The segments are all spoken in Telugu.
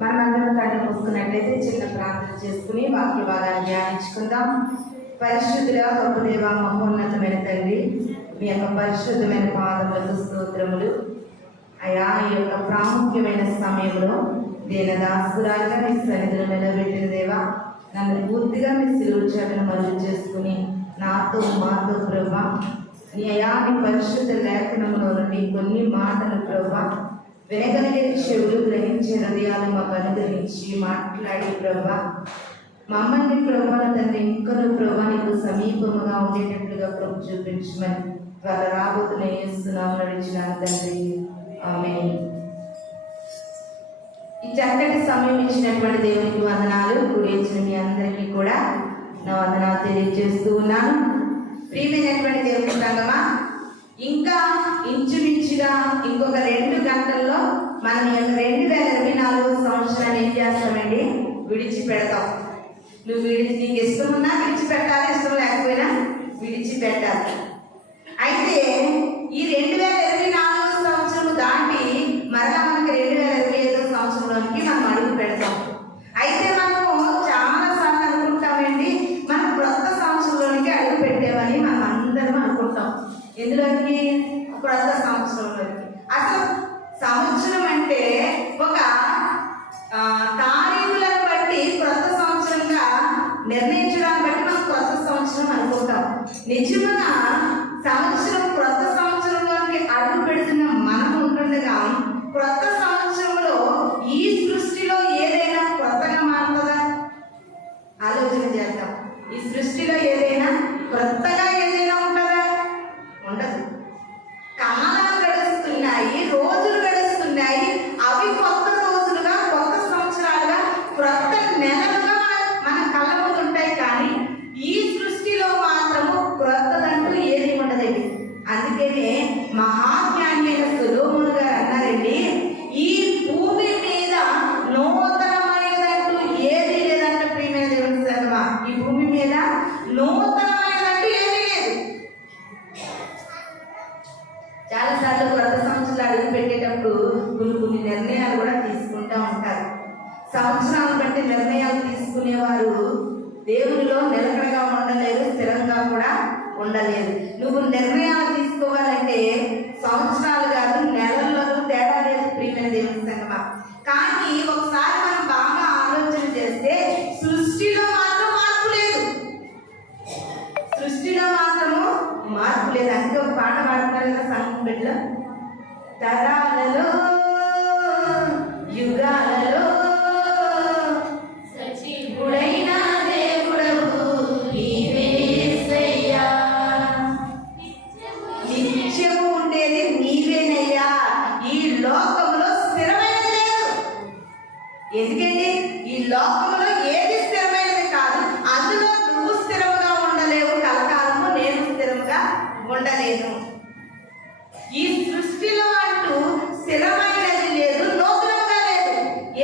మనమందరం కళ్ళు మూసుకున్నట్లయితే చిన్న ప్రార్థన చేసుకుని వాక్య భాగాన్ని ధ్యానించుకుందాం. పరిశుద్ధుల గొప్ప దేవ, మహోన్నతమైన తండ్రి, మీ యొక్క పరిశుద్ధమైన పాదములకు స్తోత్రములు. అయా, ఈ యొక్క ప్రాముఖ్యమైన సమయంలో దీనదాసురాలుగా మీ సన్నిధిలో నిలబెట్టిన దేవా, నన్ను పూర్తిగా మీ సిలువ చేతను మరుగు చేసుకుని నాతో మాతో ప్రభా, నీ అయా నీ పరిశుద్ధ లేఖనంలో నుండి కొన్ని మాటలు ప్రభా వినగలిగే చెవులు, గ్రహించే హృదయాలు మాకు అనుగ్రహించి మాట్లాడి ప్రభా మమ్మల్ని ప్రభా తండ్రి ఇంకను ప్రభా నీకు సమీపముగా ఉండేటట్లుగా ప్రభు చూపించమని త్వరగా రాబోతున్న యేసునామమున నడిచినాను తండ్రి, ఆమేన్. ఈ చక్కటి సమయం ఇచ్చినటువంటి దేవునికి వందనాలు. కూడి వచ్చిన మీ అందరికీ కూడా నా వందనాలు తెలియజేస్తూ ఉన్నాను. ప్రియమైనటువంటి దేవుని సంగమా, ఇంకా ఇంచుమించుగా ఇంకొక 2 గంటల్లో మనం 2024 సంవత్సరాన్ని ఏం చేస్తామండి? విడిచిపెడతాం. నీకు ఇష్టం ఉన్నా విడిచిపెట్టాలి, ఇష్టం లేకపోయినా విడిచిపెట్టాలి. అయితే ఈ 2024 సంవత్సరం దాటి మరలా మనకి 2025 సంవత్సరంలోనికి మనం అడుగు పెడతాం. అయితే మనము చాలా సార్లు అనుకుంటామండి, మనం క్రొత్త సంవత్సరంలోనికి అడుగు పెట్టామని మనం అందరం అనుకుంటాం. ఎందులోకి? క్రొత్త సంవత్సరంలోకి. అసలు సంవత్సరం అంటే ఒక తారీఖులను బట్టి క్రొత్త సంవత్సరంగా నిర్ణయించడాన్ని బట్టి మనం క్రొత్త సంవత్సరం అనుకుంటాం. నిజంగా సంవత్సరం క్రొత్త సంవత్సరంలోకి అడుగు పెడుతున్న మనం ఉంటుండగా క్రొత్త సంవత్సరంలో ఈ సృష్టిలో ఏదైనా కొత్తగా మారుతుందా? ఆలోచన చేద్దాం. ఈ సృష్టిలో ఏదైనా కొత్తగా ఏదైనా ఉంటుందా? ఉండదు. కాలాలు గడుస్తున్నాయి, రోజులు గడుస్తున్నాయి. అవి కొత్త రోజులుగా, కొత్త సంవత్సరాలుగా, క్రొత్త నెలలుగా మన కళ్ళ ముందు ఉంటాయి. కానీ ఈ సృష్టిలో మాత్రము క్రొత్తదంటూ ఏది ఉండదండి. అందుకనే మహాజ్ఞాని అయిన సొలొమోను గారు అన్నారండి, ఈ భూమి మీద నూతనమైనదంటూ ఏది లేదంట. ప్రియమైన దేవుని సంగమా, ఈ భూమి మీద నూతనమైనదంటూ ఏది లేదు. చాలాసార్లు క్రొత్త సంవత్సరాలు అడుగు పెట్టేటప్పుడు కొన్ని నిర్ణయాలు కూడా తీసుకుంటూ ఉంటారు. సంవత్సరాలను బట్టి నిర్ణయాలు తీసుకునేవారు దేవునిలో నిలకడగా ఉండలేరు, స్థిరంగా కూడా ఉండలేదు. నువ్వు నిర్ణయాలు తీసుకోవాలంటే సంవత్సరాలు కాదు, నెలల్లోనూ తేడా లేదు. ప్రియమైన దేవుని సంగమా, కానీ ఒకసారి మనం బాగా ఆలోచన చేస్తే సృష్టిలో మాత్రం మార్పు లేదు. సృష్టిలో మాత్రము మార్పు లేదు. అందుకే ఒక పాట పాడుతున్నారు కదా సంఘం బిడ్డలో, తరాలలో యుగాలలో సజీవుడైన దేవుడవు నీవేసయ్యా, నిత్యము ఉండేది నీవేనయ్యా. ఈ లోకంలో స్థిరమైనది లేదు. ఎందుకంటే ఈ లోకంలో ఏది స్థిరమైనది కాదు. అందులో నువ్వు స్థిరముగా ఉండలేవు, కలకాలము నేను స్థిరముగా ఉండలేను. ఈ సృష్టిలో అంటూ స్థిరమైనది లేదు, నూతనంగా లేదు.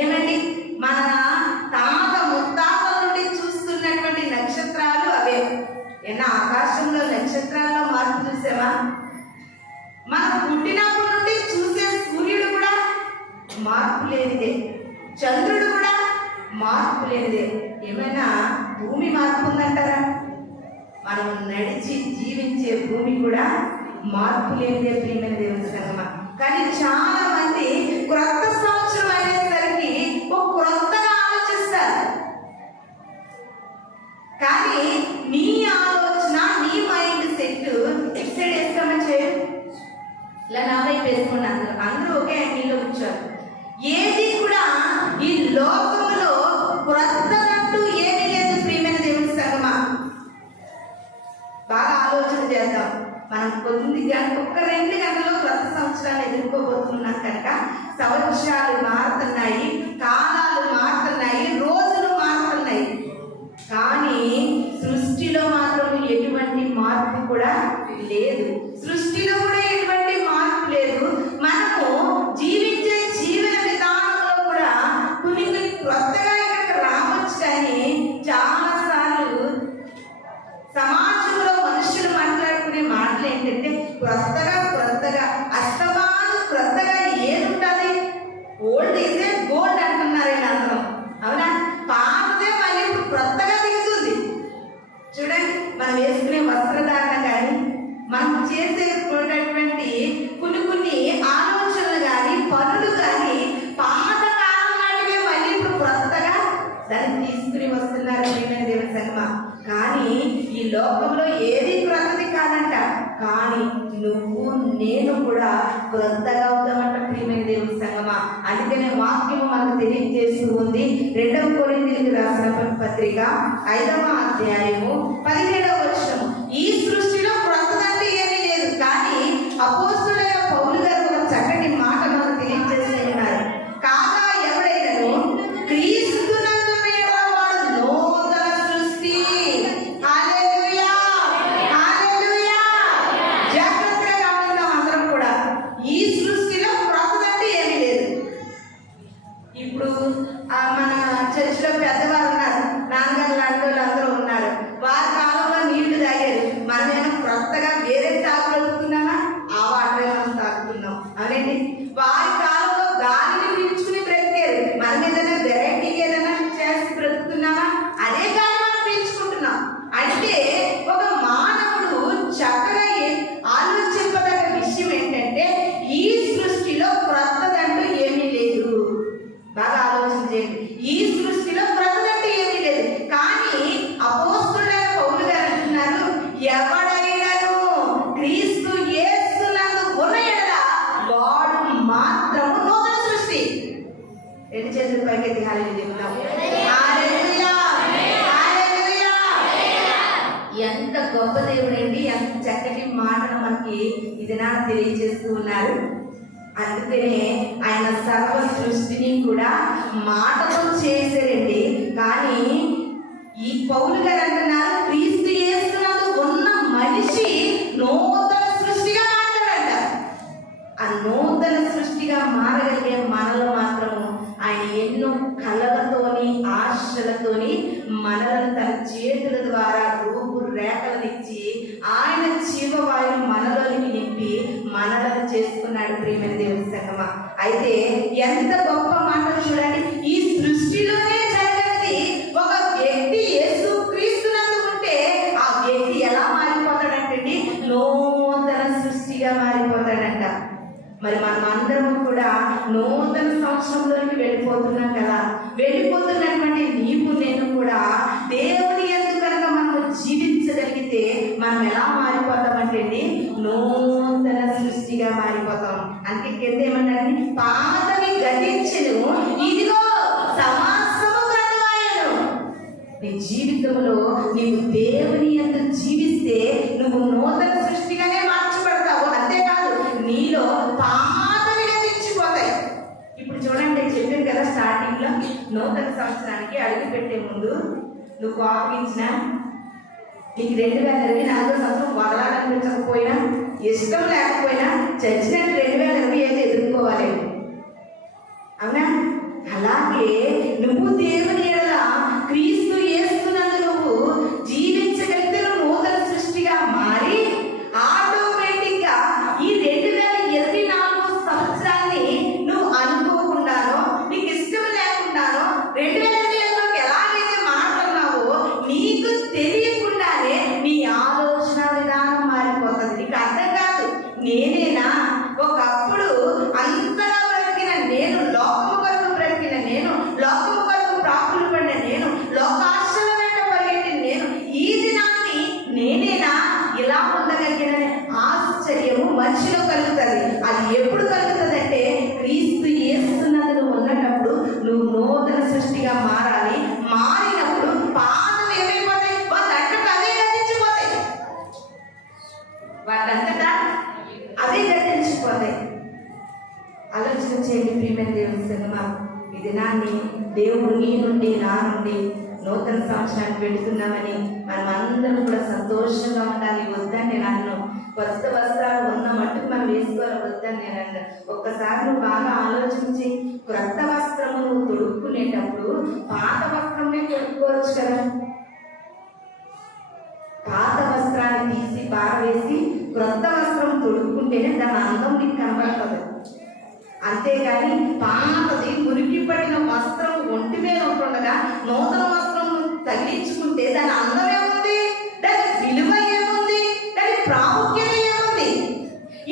ఏమండి, మన తాత ముత్తాతల నుండి చూస్తున్నటువంటి నక్షత్రాలు అవే. ఏనా ఆకాశంలో నక్షత్రాల్లో మార్పు చూసావా? మనం పుట్టినప్పటి నుండి చూసే సూర్యుడు కూడా మార్పు లేనిదే, చంద్రుడు కూడా మార్పు లేనిదే. ఏమైనా భూమి మార్పు ఉందంటారా? మనం నడిచి జీవించే భూమి కూడా మార్పు లేనిదే. ప్రియమైన దేవుని సంగమా, కానీ చాలా మంది క్రొత్త సంవత్సరం అనేసరికి ఒక క్రొత్తగా ఆలోచిస్తారు. కానీ నీ ఆలోచన, నీ మైండ్ సెట్ ఎక్సైడ్ వేసుకోమని చేయరు. ఇలా నా వైపు వేసుకోండి. అందరూ ఒకే యాంగిల్లో కూర్చోరు. ఏది కూడా ఈ లోకంలో క్రొత్తదంటూ ఏమీ లేదు. ప్రియమైన దేవుని సంగమా, బాగా ఆలోచన చేద్దాం. మనం ఒక్క 2 గంటల్లో క్రొత్త సంవత్సరాలు ఎదుర్కోబోతున్నాం కనుక సంవత్సరాలు మారుతున్నాయి, కాలాలు మారుతున్నాయి, రోజులు మారుతున్నాయి. కానీ సృష్టిలో మాత్రం ఎటువంటి మార్పు కూడా లేదు. సృష్టిలో కూడా ఎటువంటి మార్పు లేదు. మనము జీవించే జీవన విధానంలో కూడా కొన్ని క్రొత్తగా ఇక్కడికి రావచ్చు. కానీ చాలా సార్లు సమాజంలో మనుషులు మాట్లాడుకునే మాటలు ఏంటంటే క్రొత్తగా అస్తమానం క్రొత్తగా ఏది ఉంటుంది? ఓల్డ్ ఈజ్ ఏ గోల్డ్ అంటున్నారైనా. క్రొత్తగా అవుతామంట ప్రియమైన దేవుని సంగమా. అందుకనే వాక్యము మనకు తెలియజేస్తూ ఉంది. 2వ కొరింథీయులకు రాసిన పత్రిక 5వ అధ్యాయము 17వ వచనం. ఈ సృష్టిలో క్రొత్తదంటే ఏమీ లేదు, కానీ అపోస్తలుడైన పౌలు గారు ఒక చక్కటి మాట మనకు తెలియజేస్తూ ఉన్నారు. కాగా ఎవడైనను క్రీస్తునందు వాడు నూతన సృష్టి. హల్లెలూయా, హల్లెలూయా. జాగ్రత్తగా గమనిద్దాం అందరం కూడా. ఈ సృష్టిలో క్రొత్తదంటే ఏమీ లేదు. ఇప్పుడు మన చర్చిలో పెద్దవారు ఉన్నారు, నాన్నగారు లాంటి వాళ్ళు అందరూ ఉన్నారు. వారి కాలంలో నీళ్లు తాగారు. మనమేమో క్రొత్తగా వేరే తాగుతున్నామా? ఆ వాటరే మనం తాగుతున్నాం. అవునండి. వారి కాలంలో గాలిని పీల్చుకుని బ్రతికారు. మనం ఏదైనా వెరైటీగా ఏదైనా చేసి బ్రతుకుతున్నామా? అదే గాలి మనం పీల్చుకుంటున్నాం. అంటే ఒక మానవుడు చక్కగా ఆలోచింపదగ్గ విషయం ఏంటంటే ఈ సృష్టిలో క్రొత్తదంటూ ఏమీ లేదు. బాగా ఆలోచించండి. ఈ సృష్టిలో క్రొత్తదంటూ ఏమీ లేదు, కానీ అపోస్తలుడైన పౌలు గారు అంటున్నారు, ఎవడైనను క్రీస్తు యేసునందు ఉన్న యెడల వాడు మాత్రము నూతన సృష్టి. 2 చేతుల పైకెత్తి హల్లెలూయా చెప్తాం. హల్లెలూయా, హల్లెలూయా. ఎంత గొప్ప దేవుడండి, ఎంత చక్కటి మాటను మనకి ఇది నా తెలియజేస్తూ ఉన్నారు. అందుకనే ఆయన సర్వ సృష్టిని కూడా మాటతో చేశారండి. కానీ ఈ పౌలు గారు అంటున్నారు, క్రీస్తు యేసునందు ఉన్న మనిషి నూతన సృష్టిగా మాట్లాడంట. ఆ నూతన సృష్టిగా మారగలిగే మనలో మాత్రము ఆయన ఎన్నో కళలతోని ఆశలతోని మనలను తన చేతుల ద్వారా రూపురేఖలనిచ్చి ఆయన జీవవాయువు మనలోనికి నింపి మనలను చేసుకున్నాడు ప్రియమైన దేవుని సంగమా. అయితే ఎంత గొప్ప మాటలు చూడండి. ఈ సృష్టిలోనే జరగనిది ఒక వ్యక్తి యేసు క్రీస్తునందు ఉంటే ఆ వ్యక్తి ఎలా మారిపోతాడంటే నూతన సృష్టిగా మారిపోతాడంట. మరి మనం అందరం కూడా నూతన సంవత్సరంలోకి వెళ్ళిపోతున్నాం కదా. వెళ్ళిపోతున్నటువంటి నీవు నేను కూడా దేవుని యందు కనుక మనం జీవించగలిగితే మనం ఎలా మారిపోతామంటే నూతన సృష్టిగా మారిపోతాం. అందుకే కింద ఏమన్నారని, పాతవి గతించెను, ఇదిగో సమస్తము క్రొత్తమాయెను. నీ జీవితంలో నీవు దేవుని యందు జీవిస్తే నువ్వు నూతన సృష్టిగానే మార్చబడతావు. అంతేకాదు నీలో పాతవి గతించిపోతాయి. ఇప్పుడు చూడండి, చెప్పాను కదా స్టార్టింగ్ లో, నూతన సంవత్సరానికి అడుగు పెట్టే ముందు నువ్వు కోపగించినా, నీకు 2024 సంవత్సరం వదలాలనిపించకపోయినా, ఇష్టం లేకపోయినా చచ్చినట్టు 2025 ఎదుర్కోవాలి. అవునా? అలాగే నువ్వు దేవుని యెడల క్రీస్తు యేసునందు నువ్వు జీవించగలిగితే నువ్వు నూతన సృష్టిగా మారి ఆటోమేటిక్ గా ఈ 2024 సంవత్సరాన్ని నువ్వు అనుకోకుండానో నీకు ఇష్టం లేకుండానో 2025లోకి ఎలాగైతే మారుతున్నావో నీకు తెలియకుండానే నీ ఆలోచన విధానం మారిపోతుంది. నీకు అర్థం కాదు, నేనేనా ఒకప్పుడు అంతగా బ్రతికిన నేను, లోకము కొరకు బ్రతికిన నేను, లోకము కొరకు ప్రాకులు పడిన నేను, లోకాశల వెంట పరిగెట్టిన నేను, ఈ దినాన్ని నేనేనా ఇలా ఉండగలిగిన ఆశ్చర్యము మనిషిలో కలుగుతుంది. అది ఎప్పుడు కలుగుతుంది అంటే క్రీస్తు యేసునందు ఉన్నప్పుడు నువ్వు నూతన సృష్టిగా మారాలి. మారినప్పుడు పాతవి ఏమైపోతాయి? వాటంతటా అవే గతించిపోతాయి. వాటంతటా అవే గతించిపోతాయి. ఆలోచన చేయండి ప్రియమైన దేవుని సంగమా. ఈ దినాన్ని దేవుడు నీ నుండి నా నుండి నూతన సంవత్సరాన్ని పెడుతున్నామని మనం అందరం కూడా సంతోషంగా ఉండాలి. వద్దని నేను అన్ను. కొత్త వస్త్రాలు ఉన్న మట్టుకు మనం వేసుకోవాలి, వద్దని నేను అన్నా. ఒక్కసారి నువ్వు బాగా ఆలోచించి క్రొత్త వస్త్రము నువ్వు తొడుక్కునేటప్పుడు పాత వస్త్రమే తొడుక్కోవచ్చు కదా. పాత వస్త్రాన్ని తీసి పారవేసి క్రొత్త వస్త్రం తొడుక్కుంటేనే దాని అందం నీకు కనబడుతుంది. అంతేగాని పాతది మురికి పడిన వస్త్రం ఒంటి మీద ఉంటుండగా నూతన వస్త్రం తగిలించుకుంటే దాని అందం ఏముంది? దాని విలువ ఏముంది? దాని ప్రాముఖ్యత ఏముంది?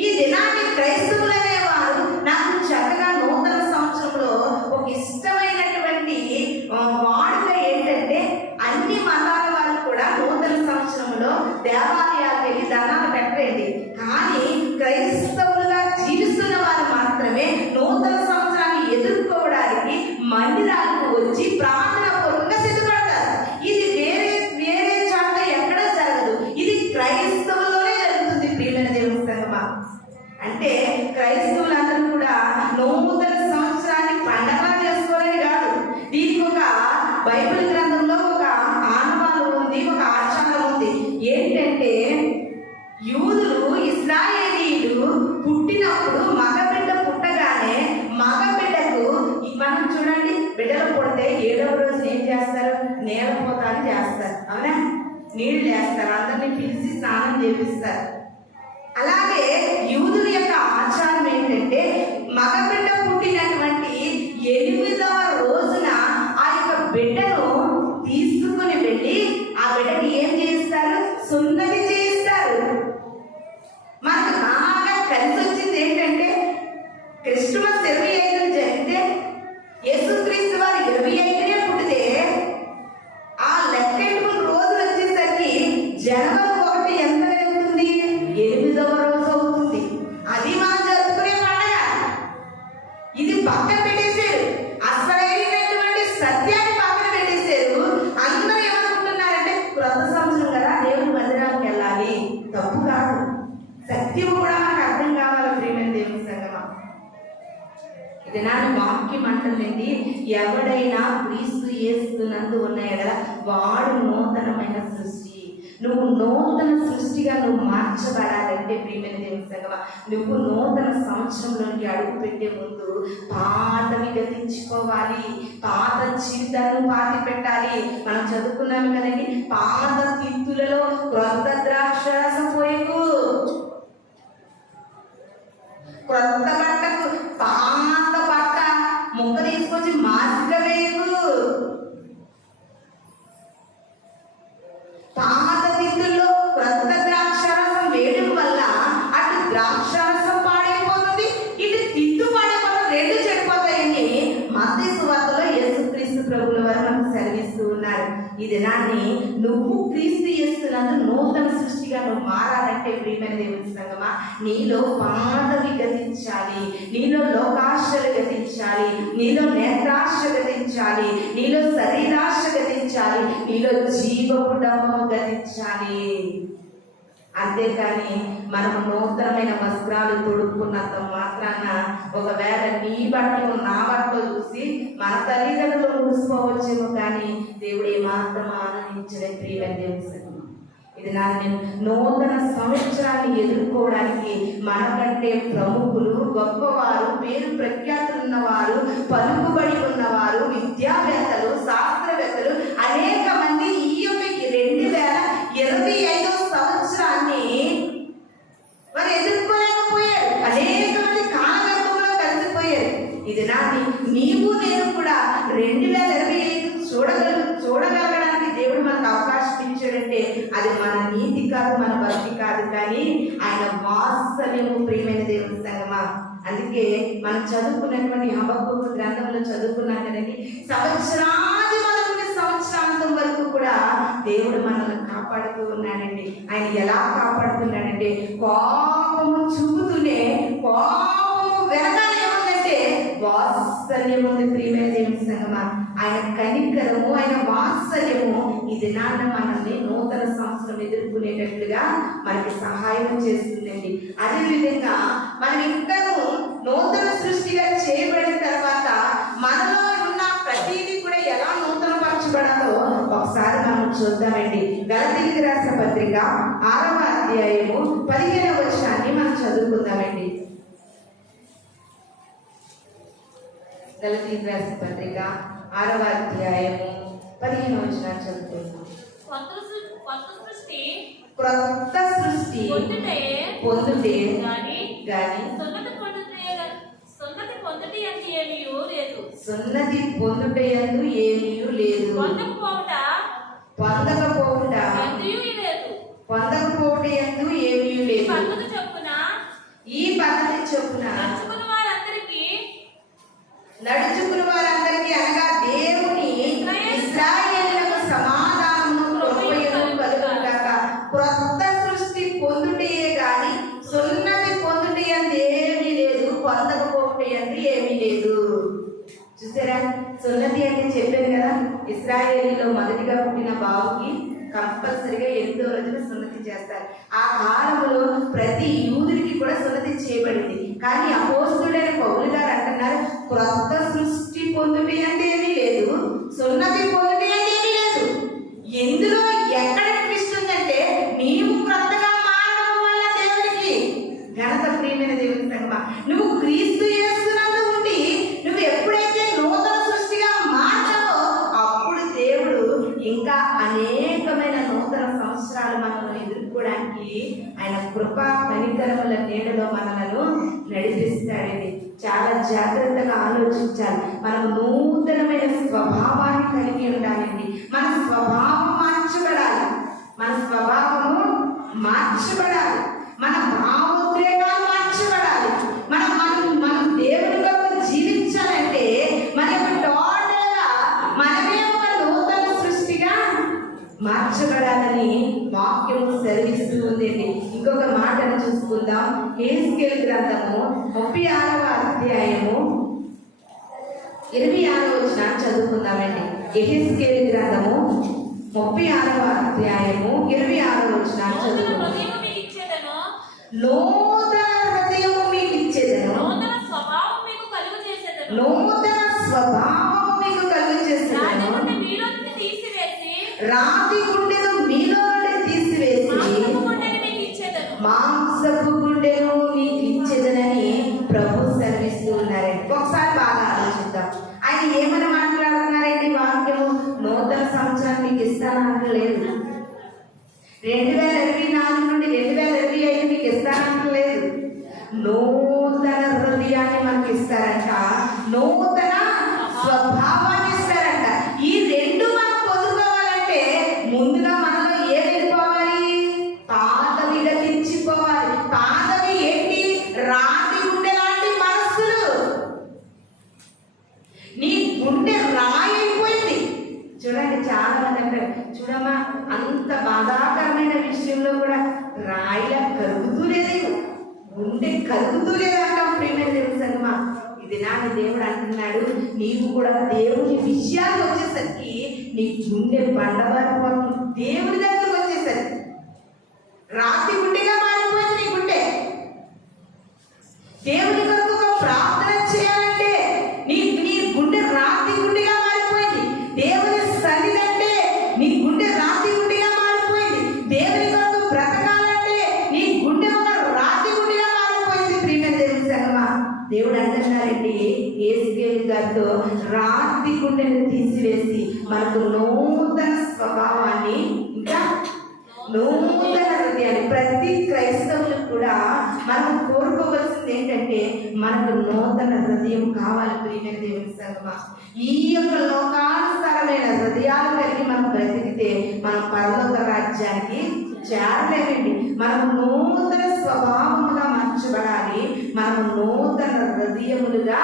ఈ దినాన్ని క్రైస్తవులు అనేవారు నాకు చక్కగా నూతన సంవత్సరంలో ఒక ఇష్టమైనటువంటి వాడుక ఏంటంటే, అన్ని మతాల వారు కూడా నూతన సంవత్సరంలో దేవాలయాలకు వెళ్ళి దండాలు పెట్టండి. కానీ క్రైస్తవులుగా జీవిస్తున్న మందిరాలకు వచ్చి ప్రార్థన పూర్వకంగా సిద్ధపడతారు. ఇది వేరే వేరే చోట ఎక్కడ జరగదు. ఇది క్రైస్తవుల్లోనే జరుగుతుంది. ప్రియమైన దేవుని సంగమా, అంటే క్రైస్తవులందరూ కూడా నూతన సంవత్సరాన్ని పండగలా చేసుకోవాలని కాదు. దీనికి ఒక బైబిల్ గ్రంథంలో ఒక ఆనవాలు ఉంది, ఒక ఆచారం ఉంది. ఏంటంటే యూదులు ఇశ్రాయేలీయులు పుట్టినప్పుడు మగబిడ్డ పుట్టగానే మగబిడ్డకు మనం చూడండి, బిడ్డలు పుడితే 7వ రోజున ఏం చేస్తారు? నేలపోతాన్ని చేస్తారు. అవునా? నీళ్లు వేస్తారు, అందరినీ పిలిచి స్నానం చేపిస్తారు. అలాగే యూదుల యొక్క ఆచారం ఏంటంటే మగబిడ్డ పుట్టినటువంటి 8వ రోజున ఆ యొక్క బిడ్డను తీసుకుని వెళ్ళి ఆ బిడ్డకి ఏం చేస్తారు? సున్నతి చేస్తారు. మనకు బాగా కలిసి వచ్చింది ఏంటంటే క్రిస్మస్ 25 జరిగితే యేసుక్రీస్తు వారు 25నే పుట్టితే ఆ లెక్కెట్టుకున్న రోజులు వచ్చేసరికి జనవరి 1 ఎంత అవుతుంది? 8వ రోజు అవుతుంది. అది మనం జరుపుకునే పండుగ. ఇది పక్కన పెట్టేశారు. అసలైనటువంటి సత్యాన్ని పక్కన పెట్టేశారు. అందరూ ఏమనుకుంటున్నారంటే క్రొత్త సంవత్సరం కదా, దేవుని మందిరానికి వెళ్ళాలి. తప్పు కాదు, సత్యం కూడా మనకు అర్థం కావాలి. ప్రియమైన దేవుని సంగమా, ఇది నా వాక్యం అంటుందండి, ఎవడైనా క్రీస్తు యేసునందు ఉన్నాయా వాడు నూతనమైన సృష్టి. నువ్వు నూతన సృష్టిగా నువ్వు మార్చబడాలంటే ప్రియమైన దేవుని సంగమా, నువ్వు నూతన సంవత్సరంలోనికి అడుగు పెట్టే ముందు పాతవి గతించుకోవాలి. పాత జీవితాలను పాతి పెట్టాలి. మనం చదువుకున్నాము కదండి, పాత తిత్తులలో క్రొత్త ద్రాక్షరసం పోయకు, క్రొత్త బట్టకు పాత బట్ట ముక్క తీసుకొచ్చి మాసిక వేయకు. పాత తిత్తుల్లో క్రొత్త ద్రాక్షరసం వేయడం వల్ల అటు ద్రాక్షరసం పాడైపోతుంది, ఇటు తిత్తు పాడైపోతుంది, రెండు చెడిపోతాయని మత్తయి సువార్తలో యేసుక్రీస్తు ప్రభుల వారు మనకు సెలవిస్తూ ఉన్నారు. ఈ దినాన్ని నువ్వు క్రీస్తు యేసునందు నూతన సృష్టిగా నువ్వు మారాలంటే ప్రియమైన దేవుని సంగమా, నీలో పాతవి గతించాలి, నీలో లోకాశలు గతించాలి, నీలో నేత్రాశ గతించాలి, నీలో శరీరాశ గతించాలి, నీలో జీవపు డమ్మము గతించాలి. అంతేకాని మనం నూతనమైన వస్త్రాలు తొడుక్కున్నంత మాత్రాన ఒకవేళ నీ బట్టలు నా బట్టలు చూసి మన తల్లిదండ్రులు మురిసిపోవచ్చేమో, కానీ దేవుడు ఏమాత్రం ఆనందించలే. ప్రియమైన దేవుని సంగమా, ఇది నేను నూతన సంవత్సరాన్ని ఎదుర్కోవడానికి మనకంటే ప్రముఖులు, గొప్పవారు, పేరు ప్రఖ్యాతులు ఉన్నవారు, పలుకుబడి ఉన్నవారు, విద్యావేత్తలు, శాస్త్రవేత్తలు అనేక మంది ఈ యొక్క 2025వ సంవత్సరాన్ని వారు ఎదుర్కోలేకపోయారు. అనేక మంది కాలగర్భంలో కలిసిపోయారు. ఇది నీవు నేను కూడా 2025 చూడగలగడానికి దేవుడు మనకు అవకాశం ఇచ్చాడంటే అది మన నీతి కాదు, మన భక్తి కాదు, కానీ ఆయన వాత్సల్యము. ప్రియమైన దేవుని సంగమా, అందుకే మనం చదువుకున్నటువంటి హబక్కూకు గ్రంథంలో చదువుకున్నాం కదండి, సంవత్సరాది మొదలుకునే సంవత్సరాంతం వరకు కూడా దేవుడు మనల్ని కాపాడుతూ ఉన్నాడండి. ఆయన ఎలా కాపాడుతున్నాడంటే కోపము చూపుతూనే కోపము వెనకాల ఏముందంటే వాత్సల్యం ఉంది. ప్రియమైన దేవుని సంగమా, ఆయన కనికరము, ఆయన వాత్సల్యము ఈ దినాన్న మనల్ని నూతన సంవత్సరం ఎదుర్కొనేటట్లుగా మనకి సహాయం చేస్తుందండి. అదేవిధంగా మనం ఇంకనూ నూతన సృష్టిగా చేయబడిన తర్వాత మనలో ఉన్న ప్రతిదీ కూడా ఎలా నూతన పరచబడాలో ఒకసారి మనం చూద్దామండి. గలతీయులకు రాసిన పత్రిక 6వ అధ్యాయము 15వ వచనాన్ని మనం చదువుకుందామండి. గలతీయులకు రాసిన పత్రిక 6వ అధ్యాయము 15వ వచనాన్ని చదువుకుందాం. క్రొత్త సృష్టి పొందుటే గాని సున్నతి పొందుట యందు ఏమీ లేదు, పొందకపోవుట యందు ఏమీ లేదు. ఈ పద్ధతి చొప్పున నడుచుకుని వారందరికీ అనగా దేవుని ఇశ్రాయేలులకు సమాధానము కలుగుగాక. క్రొత్త సృష్టి పొందుటే గాని సున్నతి పొందుట యందు ఏమీ లేదు, పొందకపోవుట యందు ఏమీ లేదు. చూసారా, సున్నతి అంటే చెప్పాను కదా, ఇశ్రాయేలీలో మొదటిగా పుట్టిన బాబుకి కంపల్సరిగా 8వ రోజున సున్నతి చేస్తారు. ఆ కాలంలో ప్రతి యూదుడికి కూడా సున్నతి చేయబడింది. కానీ అపోస్తుడైన పౌలు గారు అంటున్నారు, క్రొత్త సృష్టి పొందుటి అంటే ఏమీ లేదు, సున్నతి పొందుటి అంటే ఏమీ లేదు. ఎందులో ఎక్కడ ట్విస్ట్ ఉందంటే, నీవు క్రొత్తగా మారడం వల్ల దేవుడికి ఘనత. ప్రియమైన దేవుని సంగమా, నువ్వు క్రీస్తు యేసునందు ఉండి నువ్వు ఎప్పుడైతే నూతన సృష్టిగా మారతావో అప్పుడు దేవుడు ఇంకా అనేకమైన నూతన సంవత్సరాలు మనల్ని ఎదుర్కోవడానికి ఆయన కృపా కనికరముల నీడలో మనలను నడిపిస్తాడని చాలా జాగ్రత్తగా ఆలోచించాలి. మనం నూతనమైన స్వభావాన్ని కలిగి ఉండాలండి. మన స్వభావం మార్చబడాలి, మన స్వభావము మార్చబడాలి, మన భావోద్రేకాలు మార్చబడాలి. మనం మనం మనం దేవుని కొరకు జీవించాలంటే మన యొక్క టోటల్గా మనమే ఒక నూతన సృష్టిగా మార్చబడాలని వాక్యము సెలవిస్తూ ఉందండి. ఇంకొక మాటను చూసుకుందాం. యెహెజ్కేలు గ్రంథము 36వ అధ్యాయము 26వ వచనాన్ని చదువుకుందామండి. యెహెజ్కేలు గ్రంథము 36వ అధ్యాయము 26వ వచనాన్ని చదువుకుందాం. నూతన హృదయము మీకు ఇచ్చేదను, నూతన స్వభావం మీకు కలుగు చేసేదను, నూతన స్వభావము మీకు కలుగు చేసేదను, రాతి గుండెను మీలో నుండి తీసివేసి మాంసపు గుండెను మీకు ఇచ్చేదనని ప్రభు సెలవిస్తూ ఉన్నారండి. ఒకసారి బాగా ఆలోచిద్దాం. ఆయన ఏమని మాట్లాడుతున్నారండి? వాక్యము నూతన సంవత్సరం మీకు ఇస్తానంటలేదు, 2024 నుండి 2025 మీకు ఇస్తానంటలేదు, నూతన హృదయాన్ని మనకి ఇస్తారంట, నూతన స్వభావాన్ని ఇస్తారంట. ఈ రెండు మనం పొందుకోవాలంటే ముందుగా మనలో ఏం వెళ్ళిపోవాలి? పాతవి గతించిపోవాలి. పాతవి ఏంటి? రాతి గుండె లాంటి మనస్సులు. నీ గుండె రాయి అయిపోయింది. చూడండి, చాలా మంది అంటారు, చూడమ్మా అంత బాధాకరమైన విషయంలో కూడా రాయిలా కరుగుతూ లేదు, గుండె కరుగుతూ లేదంటాం. ప్రియమైన దేవుని సంగమా, ఇది నాని దేవుడు అంటున్నాడు, నీవు కూడా దేవుని విషయాలు వచ్చేసరికి నీ గుండె బండబారిపోతుంది. దేవుడి దగ్గరకు వచ్చేసరికి రాతి గుండెగా మారిపోయింది నీ గుండె. దేవుని కొరకు ఒక ప్రార్థన చేయాలంటే నీ నీ గుండె రాతి గుండెగా మారిపోయింది. దేవుని సన్నిధి అంటే నీ గుండె రాతి గుండెగా మారిపోయింది. దేవుని కొరకు బ్రతకాలంటే నీ గుండె ఒక రాతి గుండెగా మారిపోయింది. ప్రియమైన దేవుని సంగమా, దేవుడు అంటున్నారండి యెహెజ్కేలు గారితో, రాతి గుండెను తీసివేసి మనకు నూతన స్వభావాన్ని, ఇంకా నూతన హృదయాన్ని. ప్రతి క్రైస్తవులకు కూడా మనం కోరుకోవలసింది ఏంటంటే మనకు నూతన హృదయం కావాలి. ప్రియమైన దేవుని సంగమా, ఈ యొక్క లోకానుసారమైన హృదయాలు కలిగి మనం బ్రతికితే మనం పరలోక రాజ్యానికి చేరలేమండి. మనం నూతన స్వభావముగా మార్చబడాలి, మనం నూతన హృదయములుగా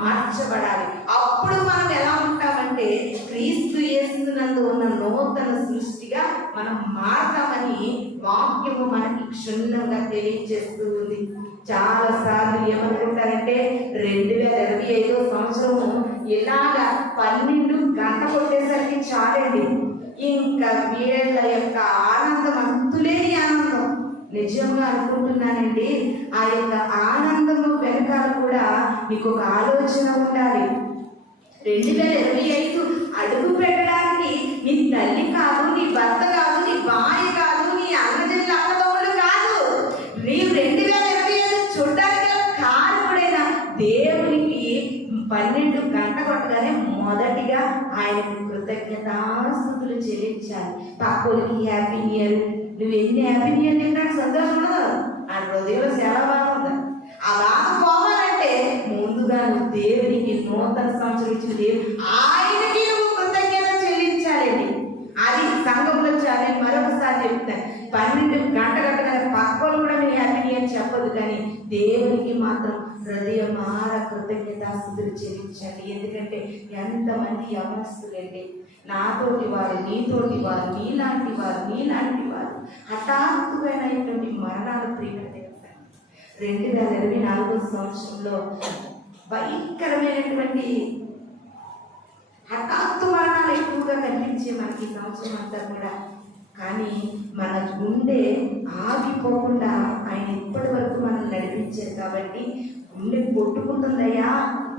మార్చబడాలి. అప్పుడు మనం ఎలా ఉంటామంటే క్రీస్తు యేసునందు ఉన్న నూతన సృష్టిగా మనం మారతామని వాక్యము మనకి క్షుణ్ణంగా తెలియజేస్తూ ఉంది. చాలా సార్లు ఏమనుకుంటారంటే 2025 సంవత్సరము ఇలాగా 12 గంట కొట్టేసరికి చాలండి, ఇంకా వీళ్ళ యొక్క ఆనందం అంతులేని ఆనందం. నిజంగా అనుకుంటున్నానండి, ఆ యొక్క ఆనందము వెనకాల కూడా మీకు ఒక ఆలోచన ఉండాలి. 2025 అడుగు పెట్టడానికి నీ తల్లి కాదు, నీ భర్త కాదు, నీ భార్య కాదు, నీ అన్నజల్లి అన్నదమ్ములు కాదు, నీ 2025 చూడడానికి కారణుడైన దేవునికి 12 గంట కొట్టగానే మొదటిగా ఆయనకు కృతజ్ఞతాస్తుతులు చెల్లించాలి. పక్కోళ్ళకి హ్యాపీ న్యూ ఇయర్, నువ్వు ఎన్ని హ్యాపీ న్యూ ఇయర్ చెప్పడానికి సంతోషం ఉండదు, ఆ హృదయంలో చాలా బాగా ఉంది. అలా పోవాలంటే ముందుగా నువ్వు దేవునికి నూతన సంవత్సరం ఇచ్చిన దేవుడు ఆయనకి నువ్వు కృతజ్ఞత చెల్లించాలండి. అది సంఘంలో చాలా మరొకసారి చెప్తాను, 12 గంట గంటల పక్కోళ్ళు కూడా మీ హ్యాపీ న్యూ ఇయర్ చెప్పదు, కానీ దేవునికి మాత్రం హృదయమార కృతజ్ఞతాస్తుతులు చెల్లించండి. ఎందుకంటే ఎంతమంది యవనస్తులండి, నాతోటి వారు, నీతోటి వారు, నీలాంటి వారు, నీలాంటి వారు హఠాత్తుగానైనటువంటి మరణాలు ప్రియమైన 2024 సంవత్సరంలో భయంకరమైనటువంటి హఠాత్తు మరణాలు ఎక్కువగా కనిపించే మనకి ఈ సంవత్సరం అంతా కూడా. కానీ మన గుండె ఆగిపోకుండా ఆయన ఇప్పటి వరకు మనం నడిపించారు కాబట్టి గుండె కొట్టుకుంటుందయ్యా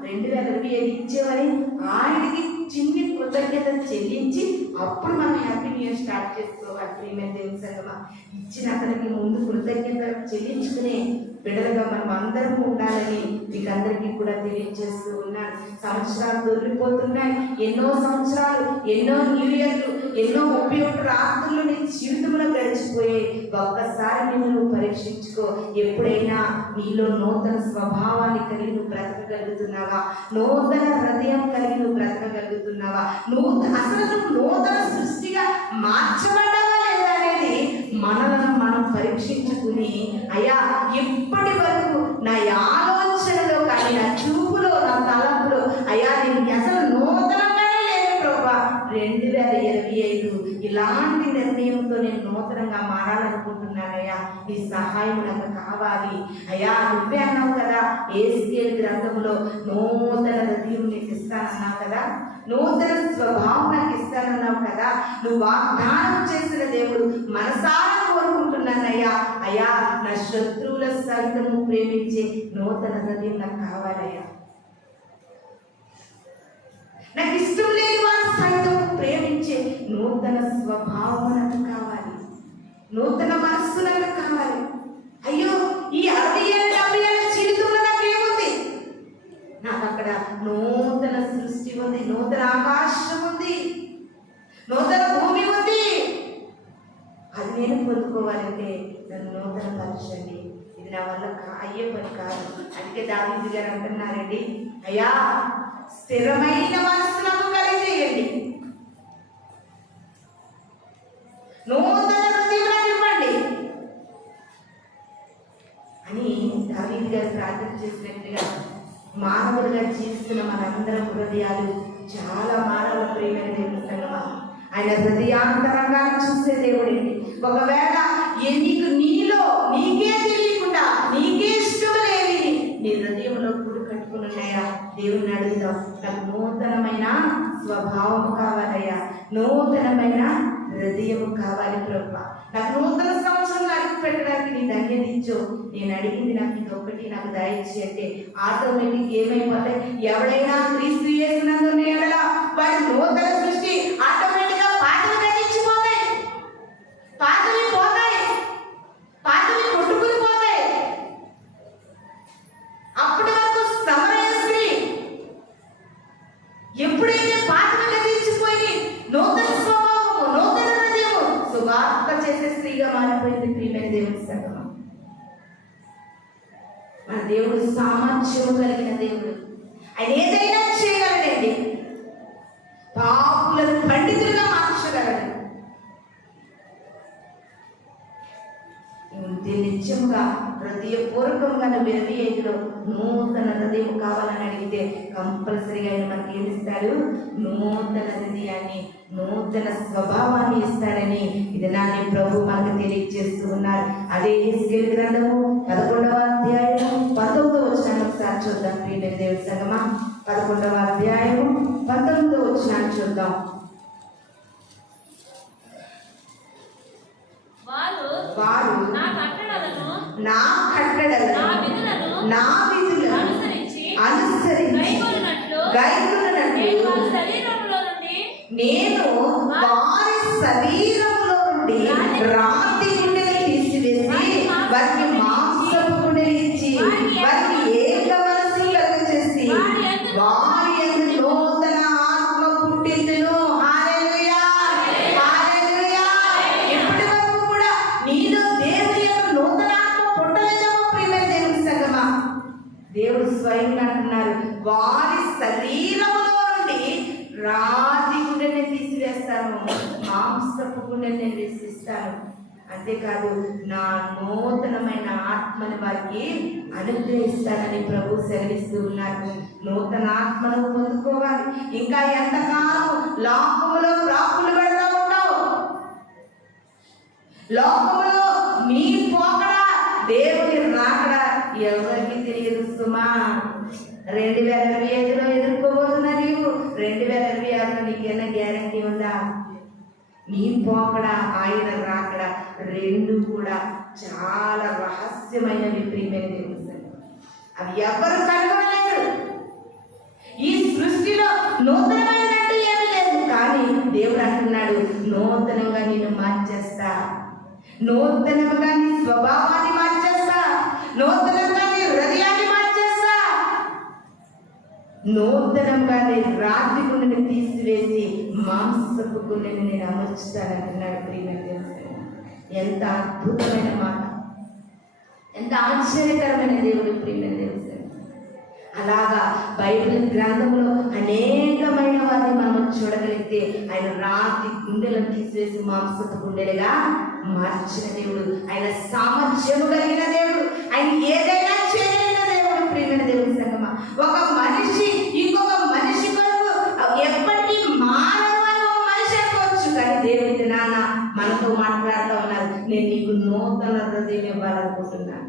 2025 ఇచ్చేవని ఆయనకి చిన్ని కృతజ్ఞత చెల్లించి అప్పుడు మనం హ్యాపీ న్యూ ఇయర్ స్టార్ట్ చేసుకోవాలి. ప్రియమైన దేవుని సంగమా, ఇచ్చిన అతనికి ముందు కృతజ్ఞత చెల్లించుకునే బిడ్డలుగా మనం అందరం ఉండాలని మీకు అందరికీ కూడా తెలియజేస్తూ ఉన్నాను. సంవత్సరాలు దొరికిపోతున్నాయి. ఎన్నో సంవత్సరాలు, ఎన్నో న్యూ ఇయర్లు, ఎన్నో 31 రాత్రులు నీ జీవితంలో గడిచిపోయే. ఒక్కసారి నువ్వు పరీక్షించుకో. ఎప్పుడైనా నీలో నూతన స్వభావాన్ని కలిగి నువ్వు బ్రతకగలుగుతున్నావా? నూతన హృదయం కలిగి నువ్వు బ్రతకగలుగుతున్నావా? అసలు నువ్వు నూతన సృష్టిగా మార్చబడ్డావా లేదా అనేది మనలను మనం పరీక్షించుకుని, అయ్యా ఇప్పటి వరకు నా ఆలోచనలో కానీ, నా చూపులో, నా తలంపులో అయ్యా నేను అసలు నూతనంగానే లేదు ప్రభా. 2025 ఇలాంటి నిర్ణయంతో నేను నూతనంగా మారాలనుకుంటున్నానయ్యా. నీ సహాయం నాకు కావాలి అయ్యా. నువ్వే అన్నావు కదా యేసయ్య గ్రంథంలో, నూతన హృదయం నీకు ఇస్తానన్నావు కదా, నూతన స్వభావం నాకు ఇస్తానన్నావు కదా. నువ్వు వాగ్దానం చేసిన దేవుడు మనసారా కోరుకుంటున్నానయ్యా. అయ్యా నా శత్రువుల సైతము ప్రేమించే నూతన హృదయం నాకు కావాలయ్యా. నాకు ఇష్టం లేని వారు సైతం ప్రేమించే నూతన స్వభావం నాకు కావాలి. నూతన మనస్సు నాకు కావాలి. అయ్యో ఈ 60 ఏళ్ళ 70 ఏళ్ళ జీవితంలో నాకేముంది? నాకు అక్కడ నూతన సృష్టి ఉంది, నూతన ఆకాశం ఉంది, నూతన భూమి ఉంది. అది నేను పొందుకోవాలంటే నన్ను నూతన పరచండి. ఇది నా వల్ల అయ్యే పని కాదు. అందుకే దావీదు గారు అంటున్నారండి, అయ్యా స్థిరమైన మనస్సు నాకు కలిగజేయండి, నూతన హృదయం నాకు ఇవ్వండి అని దావీదు గారు ప్రార్థన చేసినట్లుగా మానవులుగా జీవిస్తున్న మనందరం హృదయాలు చాలా మానవ ప్రియమైన దేవుని సంగమా. ఆయన హృదయాంతరంగాన్ని చూసే దేవుడండి. ఒకవేళ నీలో నీకే తెలియకుండా, నీకే ఇష్టం లేని నీ హృదయంలో గుడి కట్టుకుని ఉన్నాయా? దేవుని అడుగుదాం. నాకు నూతనమైన స్వభావం కావాలయ్యా, నూతనమైన హృదయం కావాలి ప్రభా. నాకు నూతన సంవత్సరం అడుగు పెట్టడానికి నీ ధన్యత ఇచ్చో. నేను అడిగింది నాకు ఇంకొకటి నాకు దయచేసి అంటే ఆటోమేటిక్ ఏమైపోతాయి? ఎవడైనా క్రీస్తు యేసునందు ఎడల వాడి నూతన సృష్టి ఆటోమేటిక్ గా పాతవి గతించిపోతాయి, పాతవి పోతాయి, పాతవి కొట్టుకుని పోతాయి. అప్పటి వరకు సమరయ స్త్రీ ఎప్పుడైతే పాతవి గతించిపోయి నూతన స్వభావము, నూతన హృదయము, సువార్త చేసే స్త్రీగా మారిపోయింది. ప్రియమైన దేవుని సంగమా, మన దేవుడు సామర్థ్యం కలిగిన దేవుడు. ఆయన ఏదైనా చేయగలడండి. పాపులను పండితులుగా మార్చగలడు. నిత్యముగా హృదయపూర్వకంగా 2025లో నూతన హృదయం కావాలని అడిగితే కంపల్సరీగా ఆయన మనకి ఏమి ఇస్తాడు? నూతన హృదయాన్ని, నూతన స్వభావాన్ని ఇస్తాడని ఇది నాని ప్రభు మనకు తెలియజేస్తూ ఉన్నారు. అదే యేసయ్య గ్రంథము 11వ అధ్యాయము 19వ వచనాన్ని ఒకసారి చూద్దాం. ప్రియమైన దేవుని సంగమా, 11వ అధ్యాయము 19వ వచనాన్ని చూద్దాం. వారు నా కట్టడలను నా విధులను అనుసరించి గైకొనున్నట్లు నేను వారి శరీరములో నుండి రాతి గుండెలు తీసివేసి వారికి మాంసపు గుండెలు ఇచ్చి వారికి ఏక మనసు కలుగజేసి వారి యందు నూతన ఆత్మ పుట్టించును. హల్లెలూయా, హల్లెలూయా. ఇప్పటి వరకు కూడా నీలో దేవుని యొక్క నూతన ఆత్మ పుట్టలేదేమో ప్రియమైన దేవుని సంగమా. దేవుడు స్వయంగా అంటున్నారు, వారి శరీరములో నుండి రాతి గుండెని తీసివేస్తాను, మాంసపు గుండెని నేను తీసిస్తాను. అంతేకాదు నా నూతనమైన ఆత్మని వారికి అనుగ్రహిస్తానని ప్రభు సెలవిస్తూ ఉన్నారు. నూతన ఆత్మను పొందుకోవాలి. ఇంకా ఎంతకాలం లోకములో ప్రాకులు పెడతా ఉంటావు? లోకములో నీ పోకడా, దేవుని రాకడా ఎవరికి తెలియదు సుమా. 2025లో ఎదుర్కోబోతున్నా నీవు 2026లో నీకేమైనా గ్యారంటీ ఉందా? నీ పోకడ ఆయన రాకడ రెండు కూడా చాలా రహస్యమైనవి ప్రియమైన దేవుని సంగమా. అవి ఎవరు కనుగొనలేరు. ఈ సృష్టిలో నూతనమైనట్టు ఏమీ లేదు. కానీ దేవుడు అంటున్నాడు, నూతనంగా నేను మార్చేస్తా, నూతనంగా నీ స్వభావాన్ని మార్చేస్తా, నూతనంగా నీ హృదయాన్ని మార్చేస్తా, నూతనంగా నీ రాతి గుండెని తీసివేసి మాంసపు గుండెని నేను అమర్చుతానంటున్నాడు ప్రియమైన దేవుడు. ఎంత అద్భుతమైన మాట, ఎంత ఆశ్చర్యకరమైన దేవుడు ప్రియమైన దేవుడు. అలాగా బైబిల్ గ్రంథంలో అనేకమైన వారిని మనం చూడగలిగితే ఆయన రాతి గుండెలను తీసివేసి మాంసపు గుండెలుగా మార్చిన దేవుడు, ఆయన సామర్థ్యము కలిగిన దేవుడు, ఆయన ఏదైనా చేయగలిగిన దేవుడు ప్రియమైన దేవుడి సంగమా. ఒక మనిషి ఇంకొక మనిషి కొరకు ఎప్పటికీ మానవ ఒక మనిషి అనుకోవచ్చు, కానీ దేవుడి నాన్న మనతో మాట్లాడుతూ ఉన్నారు, నేను నీకు నూతన హృదయం ఇవ్వాలనుకుంటున్నాను,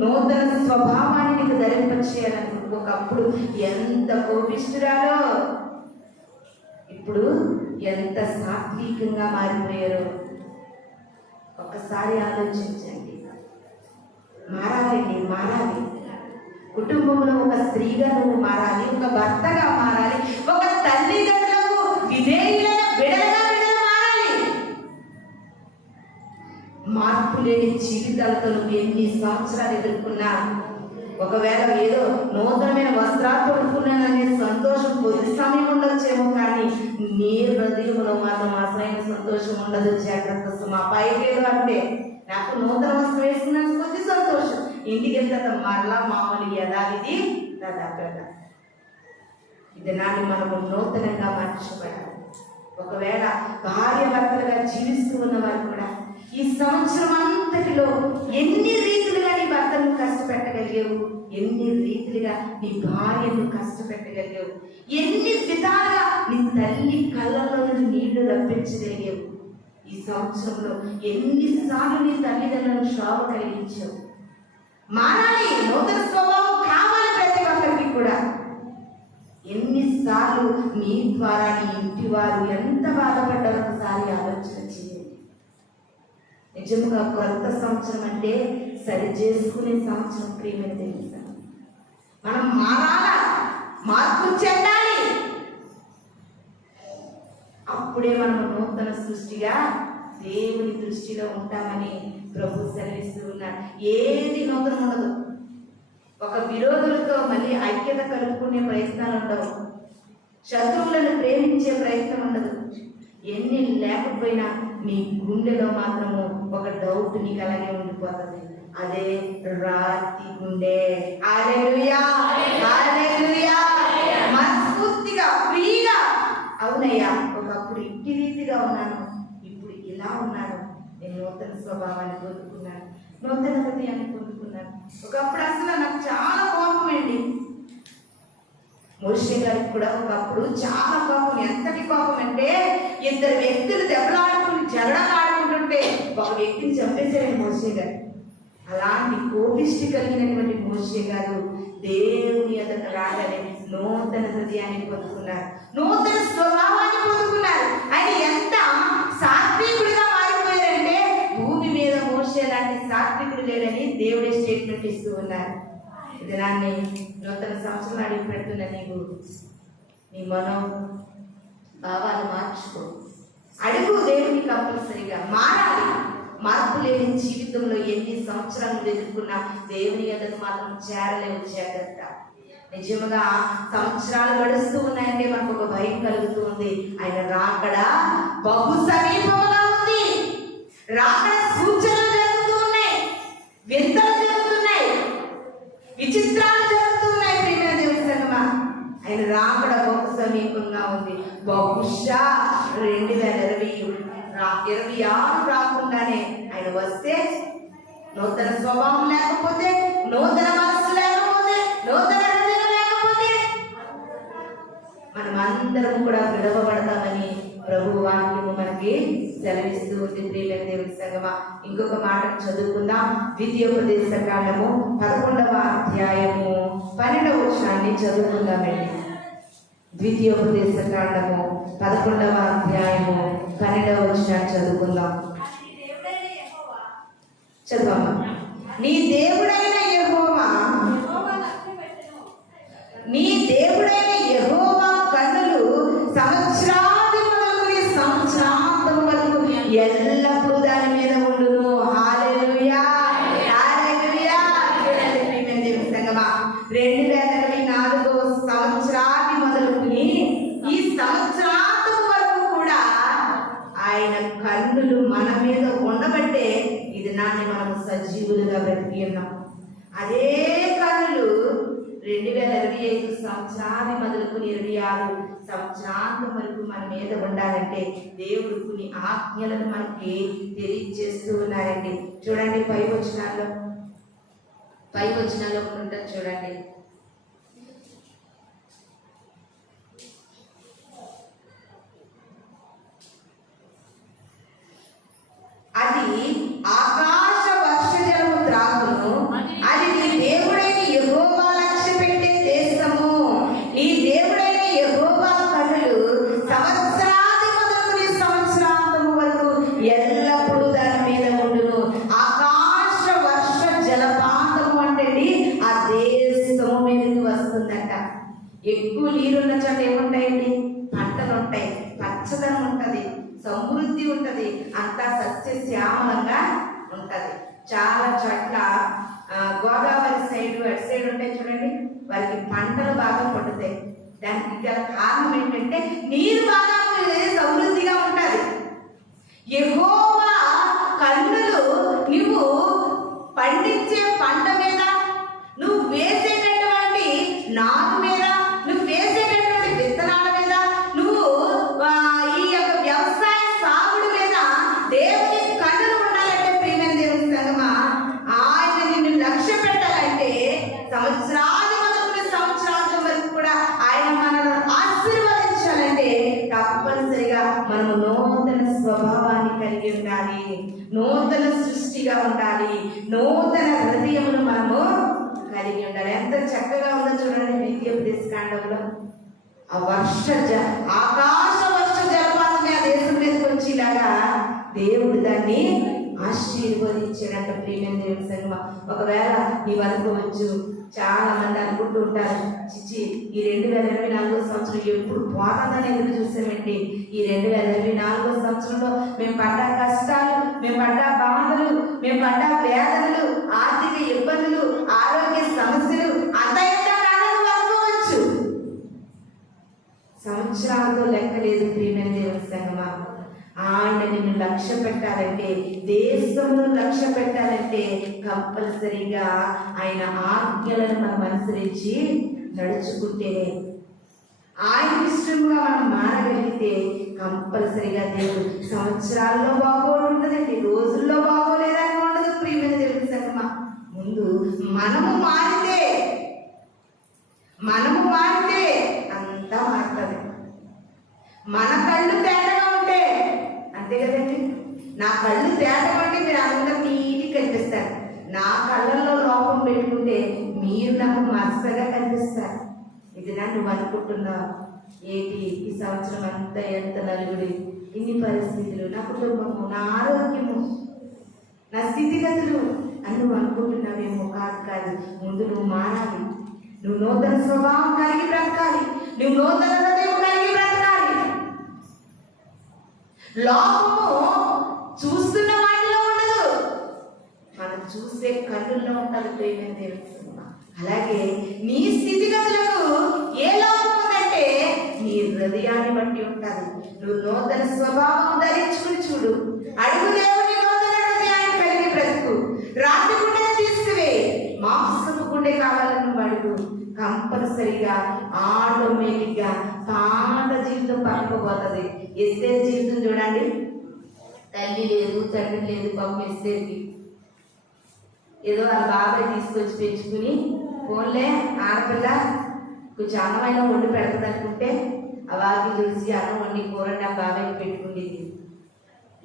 నూతన స్వభావాన్ని నీకు ధరింపచేయాలనుకుంటూ. ఒకప్పుడు ఎంత కోపిష్ఠురాలో, ఇప్పుడు ఎంత సాత్వికంగా మారిపోయారో ఒక్కసారి ఆలోచించండి. మారాలండి, మారాలి. కుటుంబంలో ఒక స్త్రీగా నువ్వు మారాలి, ఒక భర్తగా మారాలి, ఒక తల్లిదండ్రులకు విధేయులైన బిడ్డలుగా మారాలి. మార్పు లేని జీవితాలతో నువ్వు ఎన్ని సంవత్సరాలు ఎదుర్కొన్నా, ఒకవేళ ఏదో నూతనమైన వస్త్రాలు కొనుక్కున్నాననే సంతోషం కొద్ది సమయం ఉండొచ్చేమో, కానీ నీ హృదయంలో మాత్రం అసలైన సంతోషం ఉండదు. జాగ్రత్త. మా పైకేదో అంటే నాకు నూతన వస్త్రం వేసుకున్నాను కొద్ది సంతోషం, ఇంటికి వెళ్తే మరలా మామూలు యథావిధి దాదాపు. ఇది నాని మనము నూతనంగా మార్చబడాలి. ఒకవేళ భార్య భర్తలుగా జీవిస్తూ ఉన్న వారు కూడా ఈ సంవత్సరం అంతటిలో ఎన్ని రీతిలుగా నీ భర్తను కష్టపెట్టగలిగావు, ఎన్ని రీతిలుగా నీ భార్యను కష్టపెట్టగలిగావు, ఎన్ని విధాలుగా నీ తల్లి కళ్ళలో నుండి నీళ్లు రప్పించగలిగావు. ఈ సంవత్సరంలో ఎన్నిసార్లు నీ తల్లిదండ్రులను శోభ కలిగించావు. మారాలి, నూతన స్వభావం కావాలి ప్రతి ఒక్కరికి కూడా. ఎన్నిసార్లు నీ ద్వారా నీ ఇంటి వారు ఎంత బాధపడ్డారో ఒకసారి ఆలోచన చేయండి. నిజంగా కొత్త సంవత్సరం అంటే సరి చేసుకునే సంవత్సరం ప్రియమైన తెలుసా. మనం మారాలా, మార్పు చెందాలి. అప్పుడే మనం నూతన సృష్టిగా దేవుని దృష్టిలో ఉంటామని ప్రభు సెలవిస్తూ ఉన్నారు. ఏది నూతనం ఉండదు. ఒక విరోధులతో మళ్ళీ ఐక్యత కలుపుకునే ప్రయత్నాలు ఉండవు. శత్రువులను ప్రేమించే ప్రయత్నం ఉండదు. ఎన్ని లేకపోయినా నీ గుండెలో మాత్రము ఒక డౌట్ నీకు అలాగే ఉండిపోతుంది. అదే రాతి గుండె. హల్లెలూయా, హల్లెలూయా. మనస్ఫూర్తిగా ఫ్రీగా, అవునయ్యా ఒకప్పుడు ఇంటి రీతిగా ఉన్నాను, ఇప్పుడు ఇలా ఉన్నాను, నేను నూతన స్వభావాన్ని పొందుకున్నాను, నూతన హృదయాన్ని పొందుకున్నాను. ఒకప్పుడు అసలు నాకు చాలా కోపం అండి. మోషే గారికి కూడా ఒకప్పుడు చాలా కోపం. ఎంతటి కోపం అంటే ఇద్దరు వ్యక్తులు దెబ్బలాడుకుని జగడాలు ఆడుకుంటుంటే ఒక వ్యక్తిని చంపేశారండి మోషే గారు. అలాంటి కోపిష్టి కలిగినటువంటి మోషే గారు దేవుని ఎదుట రాగానే నూతన హృదయాన్ని పొందుకున్నారు, నూతన స్వభావాన్ని పొందుకున్నారు. ఆయన ఎంత సాత్వికుడిగా మారిపోయారంటే భూమి మీద మోషే లాంటి సాత్వికుడు లేడని దేవుడే స్టేట్మెంట్ ఇస్తూ ఉన్నారు. ఇది నాన్ని నూతన సంవత్సరం అడిగి పెడుతున్న నీకు నీ మనో భావాలు మార్చుకో. అడుగు దేవుని కంపల్సరిగా మారాలి. మార్పు లేని జీవితంలో ఎన్ని సంవత్సరాలు ఎదుర్కొన్నా దేవుని ఎదురు మాత్రం చేరలేవు. జాగ్రత్త. నిజంగా సంవత్సరాలు గడుస్తూ ఉన్నాయంటే మనకు ఒక భయం కలుగుతూ ఉంది. ఆయన రాకడ బహు సమీపంగా ఉంది. రాకడ సూచనలు జరుగుతూ ఉన్నాయి, వింతలు జరుగుతున్నాయి, విచిత్రాలు జరుగుతున్నాయి. ప్రియమైన దేవుని సంగమా, ఆయన రాకడ బహు సమీపంగా ఉంది. బహుశా 2026 రాకుండానే ఆయన వస్తే, నూతన స్వభావం లేకపోతే, నూతన మనసు లేకపోతే, నూతన హృదయం లేకపోతే మనమందరం కూడా విడవబడతామని ప్రభు వాక్యము మనకి సెలవిస్తూ ఉంది. ప్రియమైన దేవుని సంగమా, ఇంకొక మాట చదువుకుందాం. ద్వితీయోపదేశ కాండము 11వ అధ్యాయము 12వ వచనాన్ని చదువుకుందామండి. ద్వితీయోపదేశ కాండము 11వ అధ్యాయము 12వ వచనాన్ని చదువుకుందాం. చదవమ్మా. నీ దేవుడైన యెహోవా, నీ దేవుడైన యెహోవా కన్నులు సంవత్సరాది మొదలుకొని సంవత్సరాంతం వరకు ఎల్లప్పుడూ దాని మీద ఉండును. హల్లెలూయా, హల్లెలూయా. చూడండి ప్రియమైన దేవుని సంగమా, 2024వ సంవత్సరాది మొదలుకొని ఈ సంవత్సరాంతం వరకు కూడా ఆయన కన్నులు మన మీద ఉండబట్టే ఇది నాన్ని మనం సజీవులుగా బ్రతికి ఉన్నాం. అదే కన్నులు 2025 సంవత్సరాన్ని మొదలుకొని 26 సంవత్సరాంతం వరకు మన మీద ఉండాలంటే దేవుడు కొన్ని ఆజ్ఞలను మనకి తెలియజేస్తూ ఉన్నారండి. చూడండి పై వచనాల్లో ఉంటుంది చూడండి. అది ఆకాశ వర్ష జలము త్రాగును, అది నీ దేవుడైన యెహోవా లక్ష్య పెట్టే దేశము. నీ దేవుడైన యెహోవా కన్నులు సంవత్సరాది మొదలుకొని సంవత్సరాంతము వరకు ఎల్లప్పుడూ దాని మీద ఉండును. ఆకాశ వర్ష జలపాతము అంటే ఆ దేశము మీదకి వస్తుందట. ఎక్కువ నీరున్న చోట ఏముంటాయండి? పంటలు ఉంటాయి, పచ్చదనం ఉంటది, సమృద్ధి ఉంటది, అంతా సస్యశ్యామలంగా ఉంటది. చాలా చోట్ల గోదావరి సైడ్ అటు సైడ్ ఉంటాయి చూడండి, వారికి పంటలు బాగా పండుతాయి. దానికి గల కారణం ఏంటంటే నీరు బాగా సమృద్ధిగా ఉంటది. యెహోవా కన్నులు నువ్వు పండించే పంట మీద, నువ్వు వేసేటటువంటి నారు మీద, నువ్వు వేసేటటువంటి విత్తనాల మీద, నువ్వు ఈ యొక్క వ్యవసాయ సాగుడు మీద దేవుని కన్నులు ఉండాలంటే ప్రియమైన దేవుని సంగమా, ఆయన నిన్ను లక్ష్య పెట్టాలంటే సంవత్సరాది మొదలుకొని సంవత్సరాంతం వరకు కూడా ఆయన మనల్ని ఆశీర్వదించాలంటే తప్పనిసరిగా మనము నూతన స్వభావాన్ని కలిగి ఉండాలి, నూతన సృష్టిగా ఉండాలి, నూతన హృదయమును మనము కలిగి ఉండాలి. ఎంత చక్కగా ఉందో చూడండి ద్వితీయోపదేశ కాండంలో. ఆ ఆకాశ వర్ష జలపాతమే ఆ దేశం మీదకి వచ్చేలాగా దేవుడు దాన్ని ఆశీర్వదించాడంట. ప్రియమైన దేవుని సంగమా, ఒకవేళ నీవు అనుకోవచ్చు, చాలా మంది అనుకుంటూ ఉంటారు, చిచ్చి ఈ 2024 సంవత్సరం ఎప్పుడు పోతుందని ఎదురు చూసామండి. ఈ 2024 సంవత్సరంలో మేము పడ్డ కష్టాలు, మేము పడ్డ బాధలు, మేము పడ్డ వేదనలు, ఆర్థిక ఇబ్బందులు, ఆరోగ్య సమస్యలు అంతా ఎంత కాదని అనుకోవచ్చు. సంవత్సరాలతో లెక్కలేదు ప్రియమైన దేవుని సంగమా. ఆయన నిన్ను లక్ష్య పెట్టాలంటే, దేశంలో లక్ష్య పెట్టాలంటే కంపల్సరీగా ఆయన ఆజ్ఞలను మనం అనుసరించి నడుచుకుంటే, ఆయన ఇష్టంగా మనం మారగలిగితే కంపల్సరీగా దేవుడు సంవత్సరాల్లో బాగోడు ఉంటుందండి, రోజుల్లో బాగోలేదని ఉండదు. ప్రియమైన దేవుని సంగమా, ముందు మనము మారితే అంతా మారుతుంది. మన కళ్ళు తేటగా ఉంటే అంతే కదండి. నా కళ్ళు తేటగా ఉంటే మీరు అందరూ నీట్గా కనిపిస్తారు. నా కళ్ళల్లో లోపం పెట్టుకుంటే మీరు నాకు మస్తగా కనిపిస్తారు. ఇది నువ్వు అనుకుంటున్నావు ఏంటి ఈ సంవత్సరం అంతా ఎంత నలుగురి, ఇన్ని పరిస్థితులు, నా కుటుంబము, నా ఆరోగ్యము, నా స్థితిగతులు అని నువ్వు అనుకుంటున్నావేమో. కాదు, ముందు నువ్వు మారాలి. నువ్వు నూతన స్వభావం కలిగి బ్రతకాలి, నువ్వు నూతన హృదయం కలిగి బ్రతకాలి. లోపము చూస్తున్న వాటిలో ఉండదు, మనం చూసే కన్నుల్లో ఉంటుంది. ప్రేమ దేవుని అలాగే నీ స్థితిగతులకు ఏ లోపం ఉందంటే నీ హృదయాన్ని బట్టి ఉంటుంది. నువ్వు నూతన స్వభావం ధరించుకుని చూడు, అడుగు దేవుని నూతన హృదయాన్ని కలిగి బ్రతుకు. రాత్రి గుండె తీసుకువే, మాంసపు గుండె కావాలని నువ్వు అడుగు. కంపల్సరిగా ఆటోమేటిక్గా పాత జీవితం పట్టుకోబోతుంది. ఎస్తేరు జీవితం చూడండి, తల్లి లేదు, తండ్రి లేదు. పాపం ఎస్తేరుకి ఏదో వాళ్ళ బాబాయ్ తీసుకొచ్చి పెంచుకుని, ఫోన్లే ఆడపిల్ల కొంచెం అందమైన వండి పెడతాది అనుకుంటే అవాకి చూసి అన్నం వండి కూర నా బాబాయ్ పెట్టుకుండేది.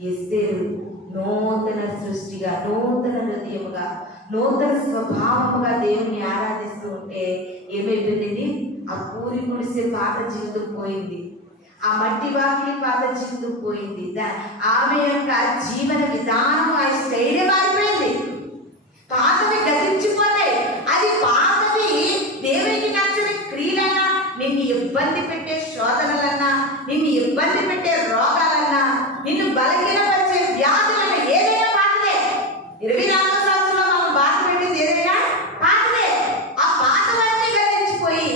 ఎస్తేరు నూతన సృష్టిగా, నూతన హృదయముగా, నూతన స్వభావముగా దేవుని ఆరాధిస్తూ ఉంటే ఏమైపోయింది? ఆ పూరి గుడిసే పాత జీవితం పోయింది, ఆ మట్టి వాకిలి పాత జీవితం పోయింది. ఆమె యొక్క జీవన విధానం, ఆ స్టైలే మారిపోయింది. పాతవి గతించిపోతాయి. అది పాతవి దేవునికి నచ్చని క్రియలన్నా, నిన్ను ఇబ్బంది పెట్టే శోధనలన్నా, నిన్ను ఇబ్బంది పెట్టే రోగాలన్నా, నిన్ను బలహీనపరిచే వ్యాధులన్నా ఏదైనా పాతదే. 24 సంవత్సరంలో మనం బాధ పెట్టింది ఏదైనా పాతదే. ఆ పాతవన్నీ గతించిపోయి